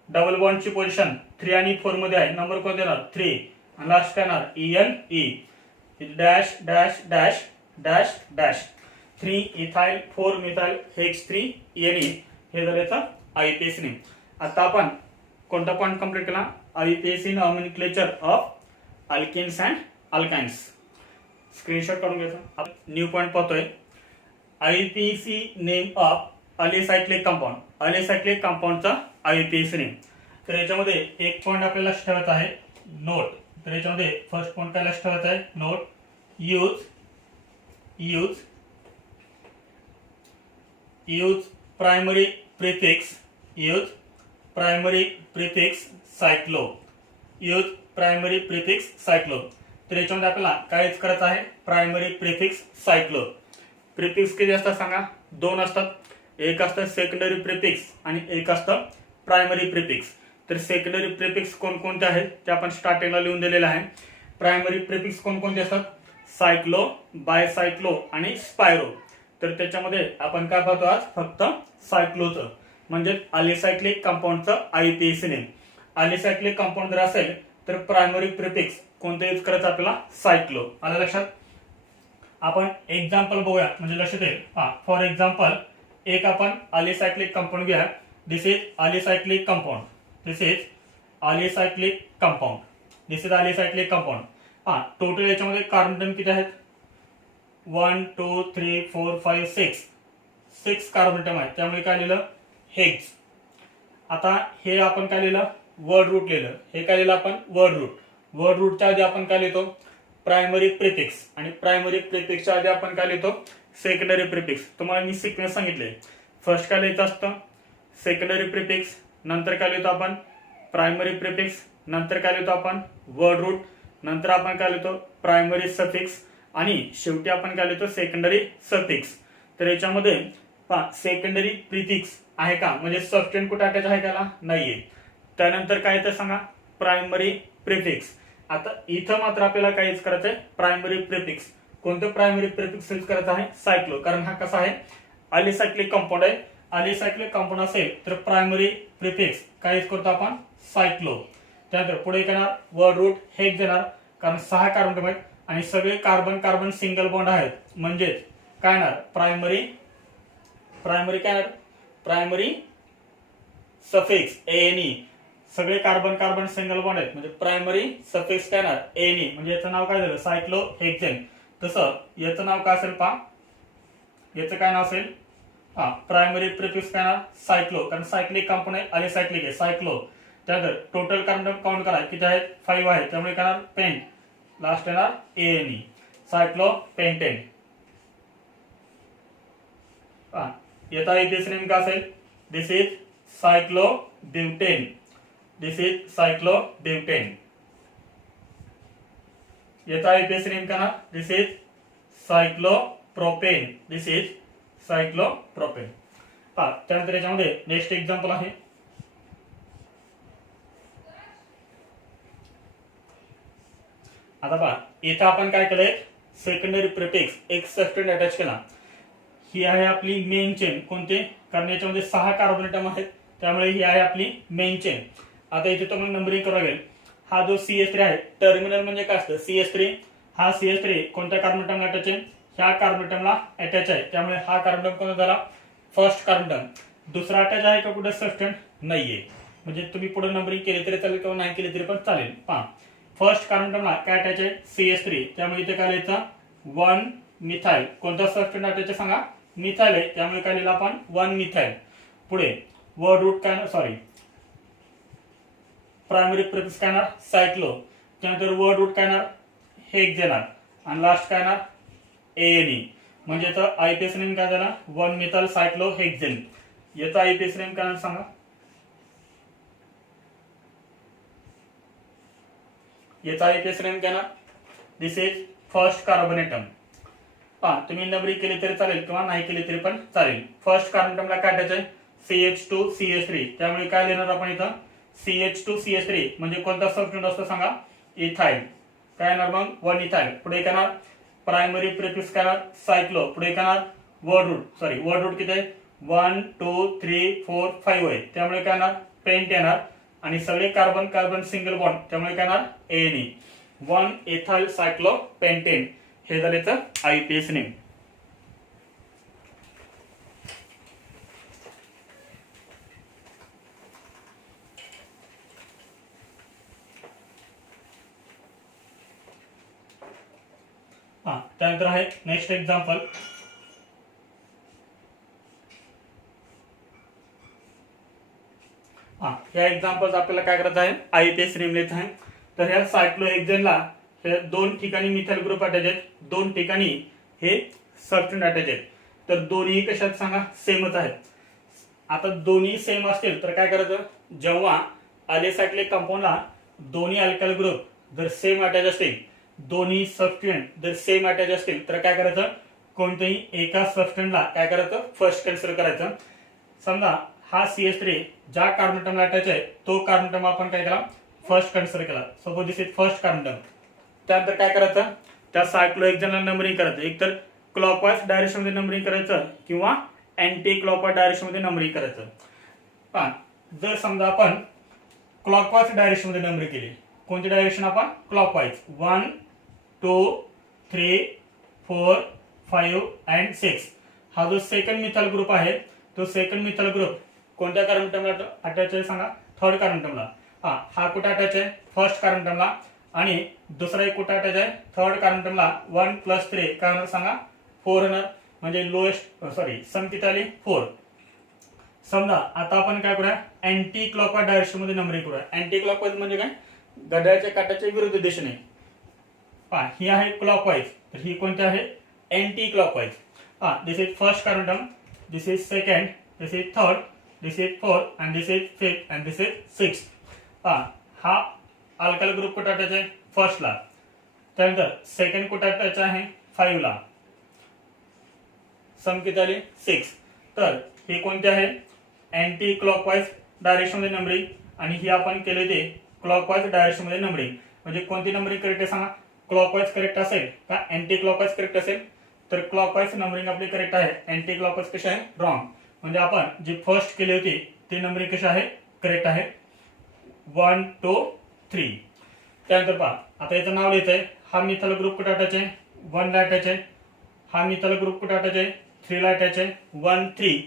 डबल बॉन्डची पोझिशन 3 आणि 4 मध्ये आहे, नंबर कोणता येणार 3. आणि लास्ट काय येणार ENE dash dash dash dash dash. 3 ethyl 4 methyl hex 3 ENE. हे झालं याचं आयपीएसी नेम. आता आपण कोणता पॉईंट कंप्लीट केला, IUPAC nomenclature of alkenes and alkynes. Screenshot काढून घ्यायचा. न्यू पॉईंट पाहतोय, IUPAC name of alicyclic compound. Alicyclic कंपाऊंडचा आयपीएसी नेम. तर याच्यामध्ये एक पॉईंट आपल्याला लक्षात ठेवायचा आहे, नोट. तर याच्यामध्ये फर्स्ट पॉईंट काय लक्षात ठेवायचा आहे, note. Use primary prefix, use primary prefix cyclo. Use primary prefix cyclo. तर याच्यामध्ये आपल्याला कायच करायचं आहे, प्रायमरी प्रिफिक्स सायक्लो. प्रिफिक्स किती असतात सांगा, 2 असतात. एक असतं सेकंडरी प्रिफिक्स आणि एक असतं प्रायमरी प्रिफिक्स. तर सेकंडरी प्रिफिक्स कोणकोणते आहेत ते आपण स्टार्टिंगला लिहून दिलेलं आहे. प्रायमरी प्रिफिक्स कोणकोणते असतात, सायक्लो, बायसायक्लो आणि स्पायरो. तर त्याच्यामध्ये आपण काय पाहतो आज, फक्त सायक्लोचं म्हणजे अलिसायक्लिक कंपाऊंडचं आयपीएसी नेम. अलिसायक्लिक कंपाऊंड जर असेल तर प्रायमरी प्रिफिक्स कोणतं यूज करायचं आपल्याला, सायक्लो. आलं लक्षात. आपण एक्झाम्पल बघूया म्हणजे लक्षात येईल. फॉर एक्झाम्पल एक आपण अलिसायक्लिक कंपाऊंड घ्या. This is alicyclic compound. This is alicyclic compound. This is alicyclic compound. Total याच्यामध्ये कार्बन किती आहेत, 1 2 3 4 5 6 कार्बन टर्म आहेत, त्यामुळे काय लिहिलं हेक्स. आता हे आपण काय लिहिलं, वर्ड रूट लिहिलं. हे काय लिहिलं आपण, वर्ड रूट. वर्ड रूटच्या आधी आपण काय लिहितो, प्रायमरी प्रिफिक्स. आणि प्रायमरी प्रिफिक्सच्या आधी आपण काय लिहितो, सेकंडरी प्रिफिक्स. तुम्हाला मी सिक्वेन्स सांगितले. फर्स्ट काय लिहित असतं, सेकंडरी प्रिफिक्स. नंतर काय लिहितो आपण, प्रायमरी प्रिफिक्स. नंतर काय लिहितो आपण, वर्ड रूट. नंतर आपण काय लिहितो, प्रायमरी सफिक्स. आणि शेवटी आपण काय लिहितो, सेकंडरी सफिक्स. तर याच्यामध्ये सेकंडरी प्रिफिक्स आहे का, म्हणजे सबस्टिट्यूएंट कुठे अटॅच आहे त्याला, नाहीये. त्यानंतर काय येतं सांगा, प्रायमरी प्रिफिक्स. आता इथं मात्र आपल्याला काय यूज करायचं आहे, प्रायमरी प्रिफिक्स. कोणतं प्रायमरी प्रिफिक्स यूज करायचं आहे, सायक्लो. कारण हा कसा आहे, अलिसायक्लिक कंपाऊंड आहे. अलिसायक्लिक कंपाऊंड असेल तर प्रायमरी प्रिफिक्स काय यूज करतो आपण, सायक्लो. त्यानंतर पुढे येणार वर्ड रूट हेक्स देणार, कारण 6 कार्बन आहेत आणि सगळे कार्बन कार्बन सिंगल बॉन्ड आहेत. म्हणजेच काय येणार, प्रायमरी काय येणार, प्रायमरी सफिक्स ANE. सगळे कार्बन कार्बन सिंगल बॉन्ड आहेत म्हणजे प्रायमरी सफिक्स काय येणार, ANE. म्हणजे याचं नाव काय झालं, सायक्लो हेक्सेन. तसं याचं नाव काय असेल पहा, याचं काय नाव असेल, प्रायमरी प्रिफिक्स काय येणार, सायक्लो. कारण सायक्लिक कंपाऊंड आहे, अलिसायक्लिक आहे, सायक्लो. त्यानंतर टोटल कार्बन काउंट करा किती आहेत, 5 आहेत, त्यामुळे काय येणार पेंट. लास्ट येणार ANE, सायक्लो पेंटेन. याचा आयपीएसी नेम काय असेल, this is cyclo butane. This is cyclo butane. याचा आयपीएसी नेम काय, this is cyclo propane. This is cyclo propane. त्यानंतर याच्यामध्ये नेक्स्ट एक्झाम्पल आहे. आता पहा इथं आपण काय केलंय, सेकंडरी प्रिफिक्स एक सबस्टिट्यूएंट अटॅच केला. ही आहे आपली मेन चेन. कोणते? कारण याच्यामध्ये 6 कार्बन ॲटम आहेत, त्यामुळे ही आहे आपली मेन चेन. आता इथे तुम्हाला नंबरिंग करावं लागेल. हा जो CH3 आहे, टर्मिनल म्हणजे काय असतं? CH3. हा CH3 कोणत्या कार्बन ॲटमला अटॅच आहे? ह्या कार्बन ॲटमला अटॅच आहे, त्यामुळे हा कार्बन ॲटम कोणता झाला? First carbon atom. दुसरा अटॅच आहे का कुठे सबस्टंट? नाहीये. म्हणजे तुम्ही पुढे नंबरिंग केली तरी चालेल किंवा नाही केली तरी पण चालेल. पहा, फर्स्ट कार्बन ॲटमला काय अटॅच आहे? CH3. त्यामुळे इथे काय लिहायचं? 1 मिथाइल. कोणता सबस्टंट अटॅच आहे सांगा? मिथाइल आहे, त्यामुळे काय लिहिलं आपण? 1 मिथाइल. पुढे वर्ड रूट काय? सॉरी, प्रायमरी प्रिफिक्स काय येणार? सायक्लो. त्यानंतर वर्ड रूट काय येणार? हेक्स येणार. आणि लास्ट काय येणार? ANE. म्हणजे तर आयपीएस नेम काय झाला? 1 मिथाइल सायक्लो हेक्सेन. याचा आयपीएस नेम काय सांगा? याचा आयपीएस नेम काय ना? दिस इज फर्स्ट कार्बन ॲटम. पहा, तुम्ही नंबरिंग केली तरी चालेल किंवा नाही केली तरी पण चालेल. फर्स्ट कार्बन ॲटमला काय अटॅच आहे? CH2CH3. त्यामुळे काय लिहिणार आपण इथं? CH2CH3 म्हणजे कोणता सबस्टंट असतो सांगा? इथाइल. काय येणार मग? 1 इथाइल. पुढे काय येणार? प्रायमरी प्रिफिक्स काय येणार? सायक्लो. पुढे काय येणार? Word root. Sorry, word root किती आहे? 1 2 3 4 5 आहे, त्यामुळे काय येणार? पेंट येणार. आणि सगळे कार्बन कार्बन सिंगल बॉन्ड, त्यामुळे काय येणार? ANE. 1 ethyl cyclo pentane. हे झाले तर आयपीएस नेम. त्यानंतर आहे नेक्स्ट एक्झाम्पल. या एक्झाम्पल्स आपल्याला काय करायचं आहे? आयपीएस नेम लिहायचं आहे. तर ह्या सायक्लोहेक्झेनला हे 2 ठिकाणी मिथाइल ग्रुप अटॅच आहेत, 2 ठिकाणी हे सबस्टंट अटॅच आहेत. तर दोन्ही कशात सांगा? सेमच आहेत. आता दोन्ही सेम असतील तर काय करायचं? जेव्हा अलिसायक्लिक कंपाऊंडला दोन्ही अल्काइल ग्रुप जर सेम अटॅच असतील, दोन्ही सबस्टंट जर सेम अटॅच असतील, तर काय करायचं? कोणत्याही एका सबस्टंटला काय करायचं? फर्स्ट कन्सिडर करायचं. समजा हा CH3 ज्या कार्बन ॲटमला अटॅच आहे, तो कार्बन ॲटम आपण काय केला? फर्स्ट कन्सिडर केला. Suppose this is first carbon atom. त्यानंतर काय करायचं? त्या सायक्लोहेक्झेनला नंबरिंग करायचं. एकतर क्लॉकवाईज डायरेक्शन मध्ये नंबरिंग करायचं किंवा अँटी क्लॉकवाईज डायरेक्शन मध्ये नंबरिंग करायचं. पण जर समजा आपण क्लॉकवाईज डायरेक्शन मध्ये नंबरिंग केली, कोणती डायरेक्शन? आपण क्लॉकवाईज. 1 2 3 4 5 अँड 6. हा जो सेकंड मिथाइल ग्रुप आहे, तो सेकंड मिथाइल ग्रुप कोणत्या कार्बन ॲटमला अटॅच आहे सांगा? थर्ड कार्बन ॲटमला. हा कुठे अटॅच आहे? फर्स्ट कार्बन ॲटमला. आणि दुसरा एक कुठे अटॅच आहे? Third carbon ॲटमला. 1 + 3 काय होणार सांगा? 4 होणार. म्हणजे लोएस्ट सॉरी सम किती आली? 4. समजा आता आपण काय करूया? अँटी क्लॉकवाईज डायरेक्शन मध्ये नंबरिंग करूया. अँटी क्लॉकवाईज म्हणजे काय? घड्याळाच्या काट्याच्या विरुद्ध दिशेने. ही आहे क्लॉकवाईज, तर ही कोणती आहे? Anti clockwise. This is first carbon atom, this is second, this is third, this is fourth and this is fifth and this is sixth. हा अल्काइल ग्रुप कुठे अटॅच आहे? फर्स्टला. त्यानंतर सेकंड कुठे अटॅच आहे? 5 ला. सम किती आले? 6. तर हे कोणते आहे? अँटी क्लॉकवाईज डायरेक्शन मध्ये नंबरिंग. आणि ही आपण केले ते क्लॉकवाईज डायरेक्शन मध्ये नंबरिंग. म्हणजे कोणती नंबरिंग करेक्ट आहे सांगा? क्लॉकवाईज करेक्ट असेल का अँटी क्लॉकवाईज करेक्ट असेल? तर क्लॉकवाईज नंबरिंग आपली करेक्ट आहे. अँटी क्लॉकवाईज कशी आहे? रॉंग. म्हणजे आपण जी फर्स्ट केली होती ती नंबरिंग कशी आहे? करेक्ट आहे. 1 2 3. त्यानंतर पहा, आता याचं नाव लिहितंय. हा मिथाइल ग्रुप कुठे अटॅच आहे? 1 ला अटॅच आहे. हा मिथाइल ग्रुप कुठे अटॅच आहे? 3 ला अटॅच आहे. 1 3.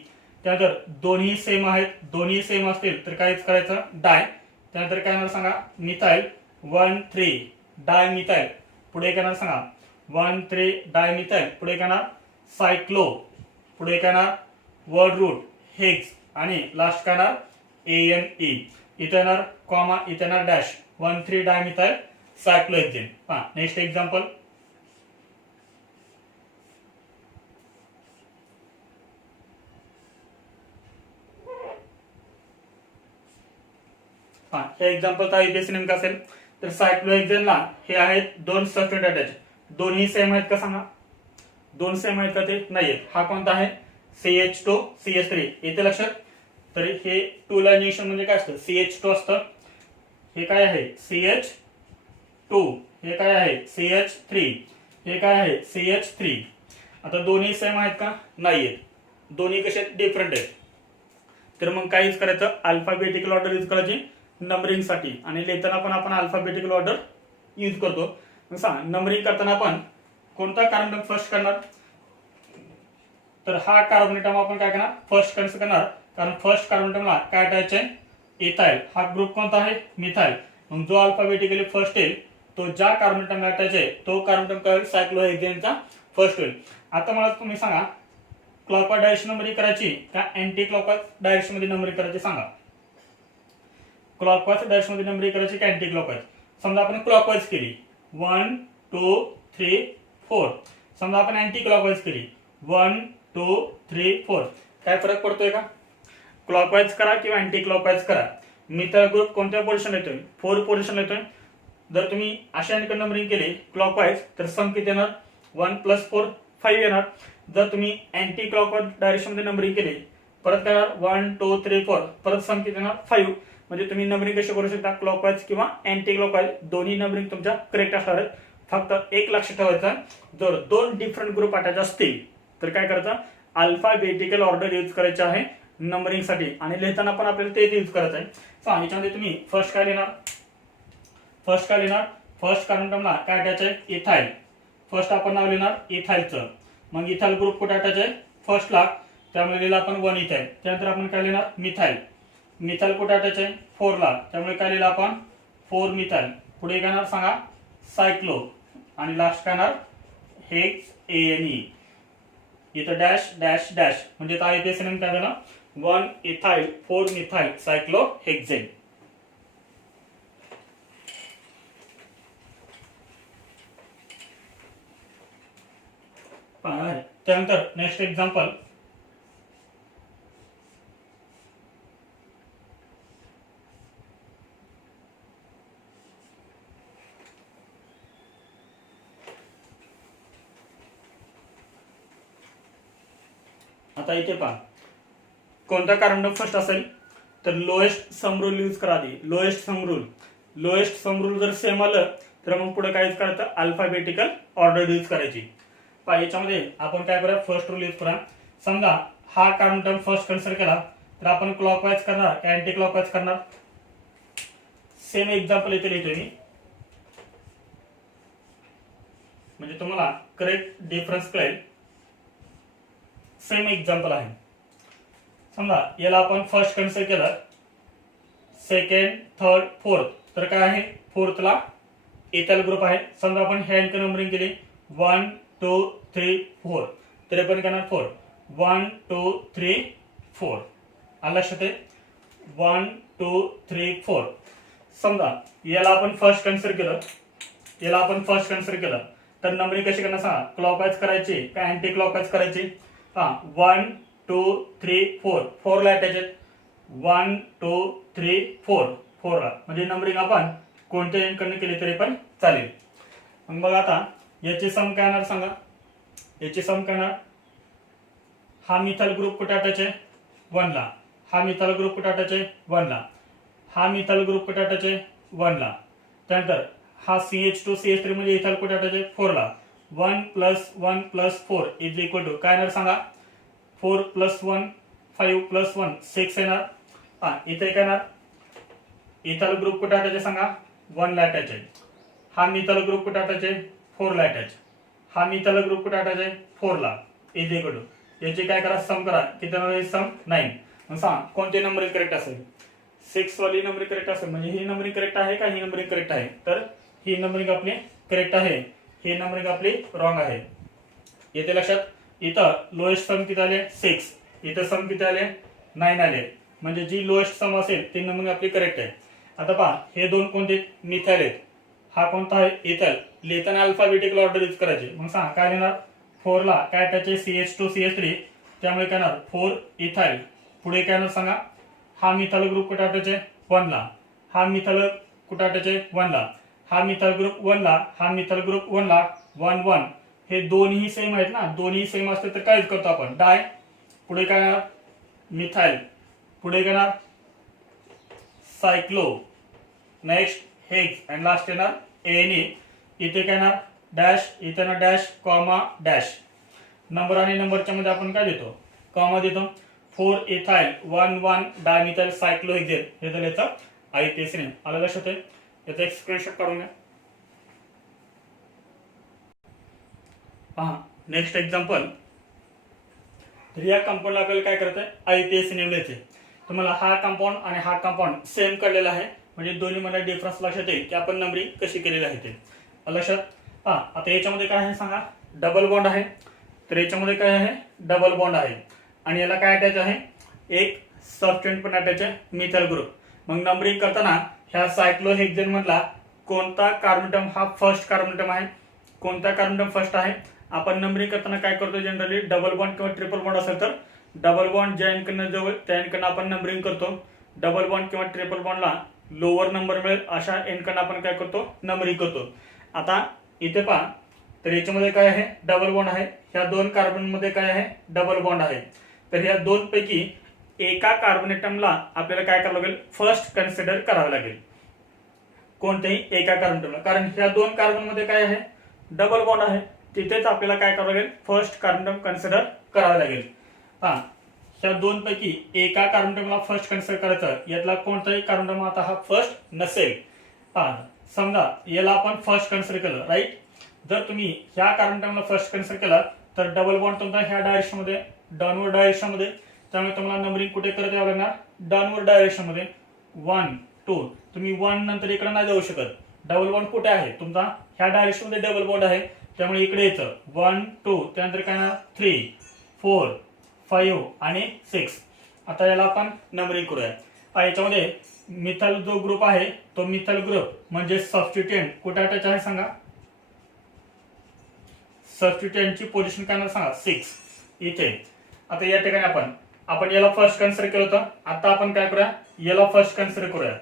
त्यानंतर दोन्ही सेम आहेत. दोन्ही सेम असतील तर कायच करायचं? डाय. त्यानंतर काय येणार सांगा? Methyl 1 3 di methyl. पुढे काय येणार सांगा? 1 3 डाय मिथाइल. पुढे काय येणार? सायक्लो. पुढे काय येणार? Word root hex. आणि लास्ट काय येणार? ANE. इथे येणार कॉमा, इथे येणार dash. 1 3 di methyl cyclohexane. Next example. हे एक्झाम्पलचा आयपीएस नेमका असेल तर सायक्लोहेक्सेनला हे आहेत 2 सबस्टंट अटॅच. दोन्ही सेम आहेत का सांगा? 2 सेम आहेत का? ते नाहीयेत. हा कोणता आहे? CH2 CH3. येते लक्षात? तर हे 2 ला निगेशन म्हणजे काय असतं? CH2 असतं. हे काय आहे? CH2. हे काय आहे? CH3. हे काय आहे? CH3. आता दोन्ही सेम आहेत का? नाही आहेत. दोन्ही कसे डिफरंट आहेत. तर मग काय यूज करायचं? अल्फाबेटिकल ऑर्डर यूज करायची नंबरिंगसाठी, आणि लिहिताना पण आपण अल्फाबेटिकल ऑर्डर यूज करतो. मग सांग, नंबरिंग करताना आपण कोणता कार्बन अटॉम फर्स्ट करणार? तर हा कार्बन अटॉम आपण काय करणार? फर्स्ट कन्सिडर करणार, कारण फर्स्ट कार्बन अटॉमला काय अटॅच आहे? इथाइल. हा ग्रुप कोणता आहे? मिथाइल. मग जो अल्फाबेटिकली फर्स्ट येईल तो ज्या कार्बन अटॉमला अटॅच आहे तो कार्बन अटॉम काय होईल? सायक्लोहेक्झेनचा फर्स्ट होईल. आता मला तुम्ही सांगा, क्लॉकवाईज डायरेक्शन नंबरिंग करायची का अँटी क्लॉकवाईज डायरेक्शन मध्ये नंबरिंग करायची? सांगा. क्लॉकवाईज डायरेक्शन मध्ये नंबरिंग करायची का अँटी क्लॉकवाईज? समजा आपण क्लॉकवाईज केली 1 2 3 4. समजा आपण अँटी क्लॉकवाईज केली 1 2 3 4. काय फरक पडतोय का? क्लॉकवाईज करा किंवा अँटी क्लॉकवाईज करा, मिथाइल ग्रुप कोणत्या पोझिशनला येतोय? 4 पोझिशनला येतोय. जर तुम्ही अशा नंबरिंग केली क्लॉकवाईज तर सम किती येणार? 1 + 4 5 येणार. जर तुम्ही अँटी क्लॉकवाईज डायरेक्शन मध्ये नंबरिंग केली परत काय येणार? 1 2 3 4, परत सम किती येणार? 5. म्हणजे तुम्ही नंबरिंग कशी करू शकता? क्लॉकवाईज किंवा अँटी क्लॉकवाईज दोन्ही नंबरिंग तुमच्या करेक्ट असणार आहेत. फक्त एक लक्षात ठेवायचं, जर दोन डिफरंट ग्रुप अटॅच असतील तर काय करायचं? अल्फाबेटिकल ऑर्डर यूज करायचे आहे नंबरिंग साठी, आणि लिहिताना पण आपल्याला ते यूज करायचं आहे. सांग, याच्यामध्ये तुम्ही फर्स्ट काय लिहिणार? फर्स्ट कार्बन अटॉमला काय अटॅच आहे? इथाइल. फर्स्ट आपण नाव लिहिणार इथाइलचं. मग इथाइल ग्रुप कुठे अटॅच आहे? फर्स्टला, त्यामुळे लिहिलं आपण 1 इथाइल. त्यानंतर आपण काय लिहिणार? मिथाइल. मिथाइल कुठे अटॅच आहे? 4ला, त्यामुळे काय लिहिलं आपण? 4 मिथाइल. पुढे काय येणार सांगा? सायक्लो. आणि लास्ट काय येणार? हेक्झेनी. इथं डॅश डॅश डॅश, म्हणजे IPSNM काय झालं? 1 इथाइल 4 मिथाइल सायक्लोहेक्झेन. त्यानंतर नेक्स्ट एक्झाम्पल, आता इथे पहा, कोणता कार्बन फर्स्ट असेल तर लोएस्ट सम रूल यूज करा आधी. लोएस्ट सम रूल जर सेम आलं तर मग पुढे काय यूज करायचं? अल्फाबेटिकल ऑर्डर यूज करायची. पहा, याच्यामध्ये आपण काय करूया? फर्स्ट रूल यूज करा. समजा हा कार्बन अटॉम फर्स्ट कन्सिडर केला तर आपण क्लॉकवाईज करणार का अँटी क्लॉकवाईज करणार? सेम एक्झाम्पल इथे लिहितोय मी, म्हणजे तुम्हाला करेक्ट डिफरन्स कळेल. सेम एक्झाम्पल आहे. समजा याला आपण फर्स्ट कन्सिडर केलं, सेकंड थर्ड फोर्थ, तर काय आहे? फोर्थला इथाइल ग्रुप आहे. समजा आपण हे अँटी नंबरिंग केली 1 2 3 4, तरी पण करणार 4. 1 2 3 4. आलं लक्षात? 1 2 3 4. समजा याला आपण फर्स्ट कन्सिडर केलं, तर नंबरिंग कशी करणार सांगा? क्लॉकवाईज करायची का अँटी क्लॉकवाईज करायची? 1 2 3 4, 4 ला अटॅच आहेत. 1 2 3 4, 4 ला, म्हणजे नंबरिंग आपण कोणत्या एंडकडनं केली तरी पण चालेल. मग बघा आता याची सम काय येणार सांगा? याची सम काय येणार? हा मिथाइल ग्रुप कुठे अटॅच आहे? 1 ला. हा मिथाइल ग्रुप कुठे अटॅच आहे? 1 ला. हा मिथाइल ग्रुप कुठे अटॅच आहे? 1 ला. त्यानंतर हा CH2 CH3 म्हणजे इथाइल कुठे अटॅच आहे? 4 ला. 1 + 1 + 4 इज इक्वल टू काय येणार सांगा? 4 + 1 5 + 1 6 येणार. इथे काय येणार? इथाइल ग्रुप कुठे अटॅच आहे सांगा? 1 ला अटॅच आहे. हा मिथाइल ग्रुप कुठे अटॅच आहे? 4 ला अटॅच. हा मिथाइल ग्रुप कुठे अटॅच आहे? 4 ला. इज इक्वल टू याची काय करा? सम करा. किती येणार? सम 9. मग सांग कोणते नंबरिंग करेक्ट असेल? 6 वाली नंबरिंग करेक्ट असेल, म्हणजे ही नंबरिंग करेक्ट आहे का ही नंबरिंग करेक्ट आहे? तर ही नंबरिंग आपली करेक्ट आहे, ही नंबरिंग आपली रॉंग आहे. येते लक्षात? इथं लोएस्ट सम किती आले? 6. इथं सम किती आले? 9 आले. म्हणजे जी लोएस्ट सम असेल ती नंबरिंग आपली करेक्ट आहे. आता पहा, हे दोन कोणते? मिथाइल आहेत. हा कोणता आहे? इथाइल. लिहिताना अल्फाबेटिकल ऑर्डर यूज करायची. मग सांग काय लिहिणार? 4 ला काय अटॅच आहे? CH2 CH3, त्यामुळे काय येणार? 4 इथाइल. पुढे काय येणार सांगा? हा मिथाइल ग्रुप कुठे अटॅच आहे? 1 ला. हा मिथाइल कुठे अटॅच आहे? 1 ला. हा मिथाइल ग्रुप 1 ला, हा मिथाइल ग्रुप 1 ला. 1 1. हे दोन्ही सेम आहेत ना? दोन्ही सेम असते तर काय करतो आपण? डाय. पुढे काय येणार? मिथाइल. पुढे काय येणार? सायक्लो. नेक्स्ट हेक्स, आणि लास्ट येणार एनी. इथे काय येणार? डॅश. इथे ना डॅश कॉमा डॅश. नंबर आणि नंबरच्या मध्ये आपण काय देतो, कॉमा देतो. 4 इथाइल 1 डायमिथाइल सायक्लोहेक्सेन हे झालं याचा IUPAC नेम. आलं लक्षात आहे. याचा एक स्क्रीनशॉट काढून घ्या. पहा नेक्स्ट एक्झाम्पल. तर या कंपाऊंडला आपल्याला काय करायचं आहे, IUPAC नेम द्यायचे. तुम्हाला हा कंपाऊंड आणि हा कंपाऊंड सेम काढलेला आहे, म्हणजे दोन्ही मध्ये डिफरन्स लक्षात येईल की आपण नंबरिंग कशी केलेली आहे ते लक्षात. पहा आता याच्यामध्ये काय आहे सांगा, डबल बॉन्ड आहे. तर याच्यामध्ये काय आहे, डबल बॉन्ड आहे आणि याला काय अटॅच आहे, एक सबस्टेंट पण अटॅच आहे, मिथाइल ग्रुप. मग नंबरिंग करताना ह्या सायक्लोहेक्सेन मधला कोणता कार्बन हा फर्स्ट कार्बन आहे, कोणता कार्बन फर्स्ट आहे. आपण नंबरिंग करताना काय करतो, जनरली डबल बॉन्ड किंवा ट्रिपल बॉन्ड असेल तर डबल बॉन्ड ज्या एंडकडनं जवळ त्या एंडकडनं आपण नंबरिंग करतो. डबल बॉन्ड किंवा ट्रिपल बॉन्डला लोअर नंबर मिळेल अशा एंडकडनं आपण काय करतो, नंबरिंग करतो. आता इथे पहा, तर याच्यामध्ये काय आहे, डबल बॉन्ड आहे. ह्या दोन कार्बन मध्ये काय आहे, डबल बॉन्ड आहे. तर ह्या दोन पैकी एका कार्बन ॲटमला आपल्याला काय करावं लागेल, फर्स्ट कन्सिडर करावं लागेल, कोणत्याही एका कार्बन ॲटमला. कारण ह्या दोन कार्बन मध्ये काय आहे, डबल बॉन्ड आहे. तिथेच आपल्याला काय करावं लागेल, फर्स्ट कार्बन कन्सिडर करावं लागेल. हा ह्या दोन पैकी एका कार्बन ॲटमला फर्स्ट कन्सिडर करायचं, यातला कोणताही कार्बन ॲटम आता हा फर्स्ट नसेल. हा समजा याला आपण फर्स्ट कन्सिडर केलं, राईट. जर तुम्ही ह्या कार्बन ॲटमला फर्स्ट कन्सिडर केला तर डबल बॉन्ड तुमचा ह्या डायरेक्शन मध्ये, डाऊनवर्ड डायरेक्शन मध्ये, त्यामुळे तुम्हाला नंबरिंग कुठे करत यावं लागणार, डाऊनवर्ड डायरेक्शन मध्ये. 1 2 तुम्ही 1 नंतर इकडे नाही जाऊ शकत. डबल बॉन्ड कुठे आहे तुमचा, ह्या डायरेक्शन मध्ये डबल बॉन्ड आहे, त्यामुळे इकडे येतं 1 2, त्यानंतर काय ना 3 4 5 आणि 6. आता याला आपण नंबरिंग करूया. याच्यामध्ये मिथाइल जो ग्रुप आहे तो मिथाइल ग्रुप म्हणजे सबस्टिट्यूएंट कुठे अटॅच आहे सांगा, सबस्टिट्यूएंटची पोझिशन काय सांगा, 6 इथे. आता या ठिकाणी आपण याला फर्स्ट कन्सिडर केलं होतं, आता आपण काय करूया, याला फर्स्ट कन्सिडर करूया.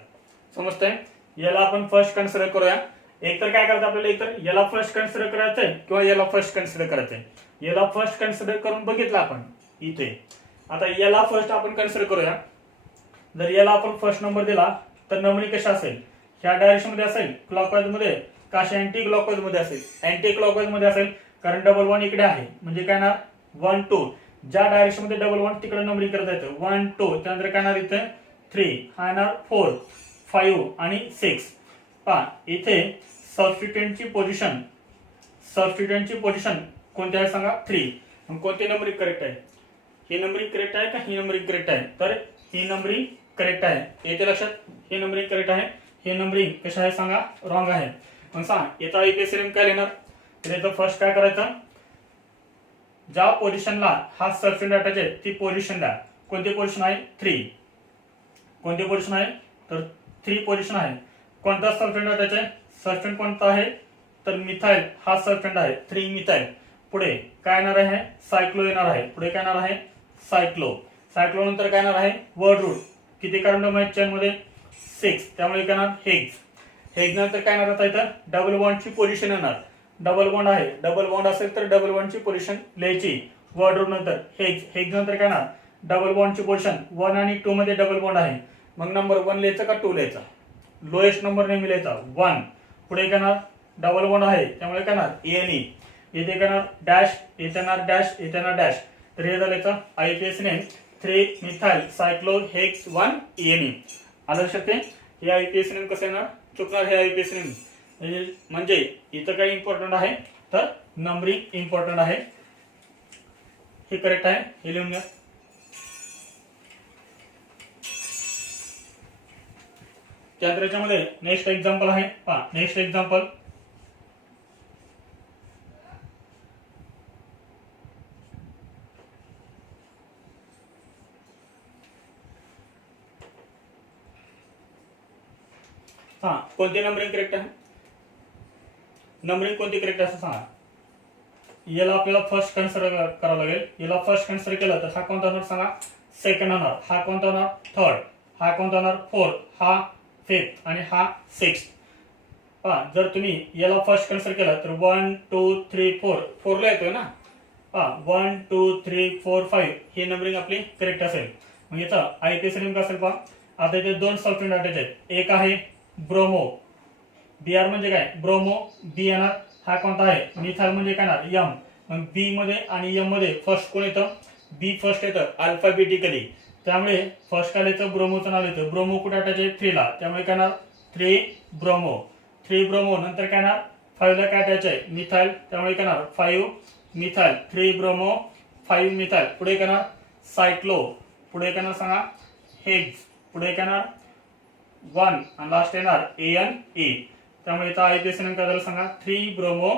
समजतंय, याला आपण फर्स्ट कन्सिडर करूया. एकतर काय करायचं आपल्याला, एकतर याला फर्स्ट कन्सिडर करायचंय किंवा याला फर्स्ट कन्सिडर करायचंय. याला फर्स्ट कन्सिडर करून बघितलं आपण इथे. आता याला फर्स्ट आपण कन्सिडर करूया. जर याला आपण फर्स्ट नंबर दिला तर नंबरिंग कशा असेल, ह्या डायरेक्शन मध्ये असेल, क्लॉकवाईज मध्ये का अँटी क्लॉकवाईज मध्ये असेल, अँटी क्लॉकवाईज मध्ये असेल, कारण डबल बॉन्ड इकडे आहे. म्हणजे काय ना 1 2, ज्या डायरेक्शन मध्ये डबल बॉन्ड तिकडे नंबरिंग करता येतं. 1 2, त्यानंतर काय येणार इथे 3, हा येणार 4 5 आणि 6. पहा इथे सबस्टिट्यूएंटची पोझिशन कोणती आहे सांगा, 3. मग कोणती नंबरिंग करेक्ट आहे, ही नंबरिंग करेक्ट आहे का ही नंबरिंग करेक्ट आहे, तर ही नंबरिंग करेक्ट आहे. येते लक्षात, ही नंबरिंग करेक्ट आहे. ही नंबरिंग कशा आहे सांगा, रॉंग आहे. मग सांग याचा IUPAC नेम काय लिहिणार, तर याचं फर्स्ट काय करायचं, ज्या पोझिशनला हा सबस्टिट्यूएंट अटॅच आहे ती पोझिशनला, कोणती पोझिशन आहे, 3. कोणती पोझिशन आहे, तर 3 पोझिशन आहे. कोणता सबस्टिट्यूएंट अटॅच आहे, सबस्टिट्यूएंट कोणता आहे, तर मिथाइल हा सबस्टिट्यूएंट आहे, 3 मिथाइल. पुढे काय येणार आहे, सायक्लो येणार आहे. पुढे काय येणार आहे, सायक्लो. सायक्लो नंतर काय येणार आहे, वर्ड रूट. किती कार्बन आहेत चेन मध्ये, 6, त्यामुळे काय येणार, हेक्स. हेक्स नंतर काय येणार, आता इथं डबल बॉन्डची पोझिशन येणार. डबल बॉन्ड आहे, डबल बॉन्ड असेल तर डबल बॉन्डची पोझिशन लिहायची. वर्ड रूट नंतर हेक्स. हेक्स नंतर काय येणार, डबल बॉन्डची पोझिशन 1 आणि 2 मध्ये डबल बॉन्ड आहे. मग नंबर 1 लिहायचा का 2 लिहायचा, लोएस्ट नंबर नेहमी लिहायचा 1. पुढे काय येणार, डबल बॉन्ड आहे त्यामुळे काय येणार, ANE. इथे काय येणार डॅश, इथे येणार डॅश, इथे येणार डॅश. तर हे झालं याचं IUPAC name, 3 methyl cyclo hex 1 ANE. आलं लक्षात. हे IUPAC नेम कसं येणार, चुकणार हे IUPAC नेम. म्हणजे इथं काय इम्पॉर्टंट आहे, तर नंबरिंग इम्पॉर्टंट आहे. हे करेक्ट आहे, हे लिहून घ्या. त्यानंतर याच्यामध्ये नेक्स्ट एक्झाम्पल आहे, पहा नेक्स्ट एक्झाम्पल. हा कोणती नंबरिंग करेक्ट आहे, नंबरिंग कोणती करेक्ट आहे असं सांगा. याला आपल्याला फर्स्ट कन्सिडर करावं लागेल. याला फर्स्ट कन्सिडर केलं तर हा कोणता होणार सांगा, सेकंड होणार. हा कोणता होणार, थर्ड. हा कोणता होणार, फोर्थ. हा फिफ्थ आणि हा सिक्स्थ. पहा जर तुम्ही याला फर्स्ट कन्सिडर केलं तर 1 2 3 4, 4 ला येतोय ना. पहा 1 2 3 4 5 ही नंबरिंग आपली करेक्ट असेल. मग याचा IUPAC नेम काय असेल पहा. आता इथे 2 सबस्टिट्यूएंट अटॅच आहेत. एक आहे ब्रोमो, BR म्हणजे काय, ब्रोमो. B येणार. हा कोणता आहे, मिथाइल म्हणजे काय येणार, M. मग बी मध्ये आणि एम मध्ये फर्स्ट कोण येतं, बी फर्स्ट येतं अल्फाबेटिकली, त्यामुळे फर्स्ट काय येतं, ब्रोमोचं नाव येतं. ब्रोमो कुठे अटॅच आहे, 3 ला, त्यामुळे काय येणार 3 ब्रोमो. 3 ब्रोमो नंतर काय येणार 5 ला काय अटॅच आहे, मिथाइल, त्यामुळे काय येणार 5 मिथाइल. 3 bromo 5 methyl. पुढे काय येणार सायक्लो, पुढे काय येणार सांगा हेक्स, पुढे काय येणार 1 आणि लास्ट येणार ANA. त्यामुळे इथं आयपीएस नेमका झाला सांगा 3 bromo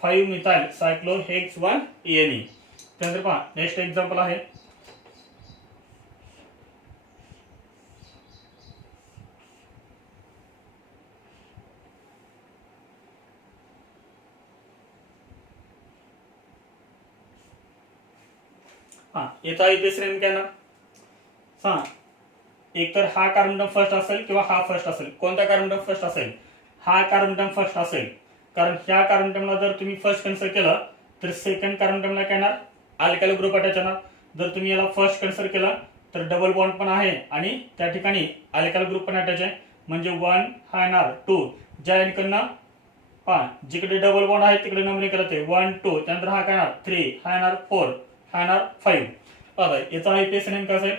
5 methyl cyclo hex 1 ANA. त्यानंतर पहा नेक्स्ट एक्झाम्पल आहे. येतं आयपीएस नेमका ना सांगा, एक तर हा कार्बन टर्म फर्स्ट असेल किंवा हा फर्स्ट असेल. कोणता कार्बन टर्म फर्स्ट असेल, हा कार्बन टर्म फर्स्ट असेल, कारण ह्या कार्बन टर्मला जर तुम्ही फर्स्ट कन्सिडर केलं तर सेकंड कार्बन टर्मला काय येणार अल्काइल ग्रुप अटॅच येणार. जर तुम्ही याला फर्स्ट कन्सिडर केलं तर डबल बॉन्ड पण आहे आणि त्या ठिकाणी अल्काइल ग्रुप पण अटॅच आहे, म्हणजे 1 हा येणार 2. ज्या इकडनं पहा जिकडे डबल बॉन्ड आहे तिकडे नंबरिंग करत आहे 1 2, त्यानंतर हा काय येणार 3, हा येणार 4, हा येणार 5. बघा याचा आयपीएस नेम काय असेल,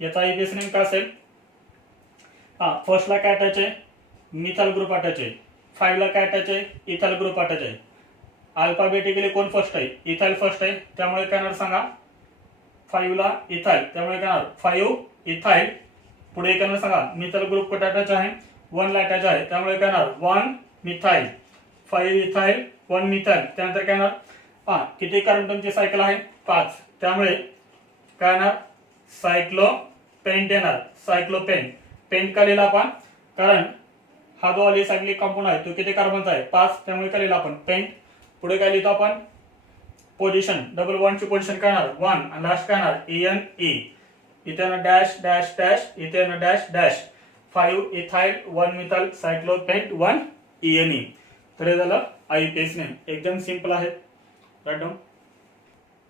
याचा आयपीएस नेम काय असेल, फर्स्टला काय अटॅच आहे, मिथाइल ग्रुप अटॅच आहे. 5 ला काय अटॅच आहे, इथाइल ग्रुप अटॅच आहे. अल्फाबेटिकली कोण फर्स्ट आहे, इथाइल फर्स्ट आहे, त्यामुळे काय येणार सांगा 5 ला इथाइल, त्यामुळे काय येणार 5 इथाइल. पुढे काय येणार सांगा मिथाइल ग्रुप कुठे अटॅच आहे, 1 ला अटॅच आहे, त्यामुळे काय येणार 1 मिथाइल 5 इथाइल 1 मिथाइल. त्यानंतर काय येणार किती कार्बन टर्मची सायकल आहे 5, त्यामुळे काय येणार सायक्लोपेंट येणार. सायक्लोपेंट. पेंट का लिहिला आपण, कारण हा जो अलिसायक्लिक कंपाऊंड आहे तो किती कार्बनचा आहे 5, त्यामुळे काय लिहिला आपण पेंट. पुढे काय लिहितो आपण पोझिशन, डबल बॉन्डची पोझिशन काय येणार 1 आणि लास्ट काय येणार ANA. इथे येणार डॅश डॅश डॅश, इथे येणार dash dash. 5 ethyl 1 methyl cyclopent 1 ANA. तर हे झालं आयपीएस नेम. एकदम सिंपल आहे. Right down.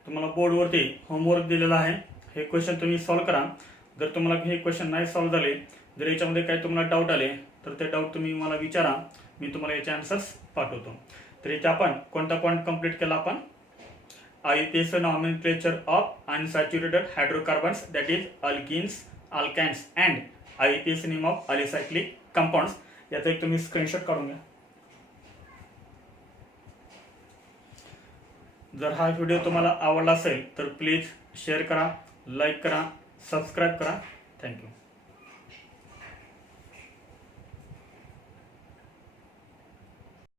तुम्हाला बोर्डवरती होमवर्क दिलेला आहे, हे क्वेश्चन तुम्ही सॉल्व्ह करा. जर तुम्हाला हे क्वेश्चन नाही सॉल्व्ह झाले, जर याच्यामध्ये काही तुम्हाला डाऊट आले तर ते डाऊट तुम्ही मला विचारा, मी तुम्हाला याचे आन्सर्स पाठवतो. तर इथे आपण कोणता पॉईंट कंप्लीट केला, आपण IUPAC nomenclature of unsaturated hydrocarbons that is alkenes alkanes and IUPAC name of alicyclic compounds. याचा एक तुम्ही स्क्रीनशॉट काढून घ्या. जर हा व्हिडिओ तुम्हाला आवडला असेल तर प्लीज शेअर करा, लाईक करा, सबस्क्राईब करा. थँक्यू.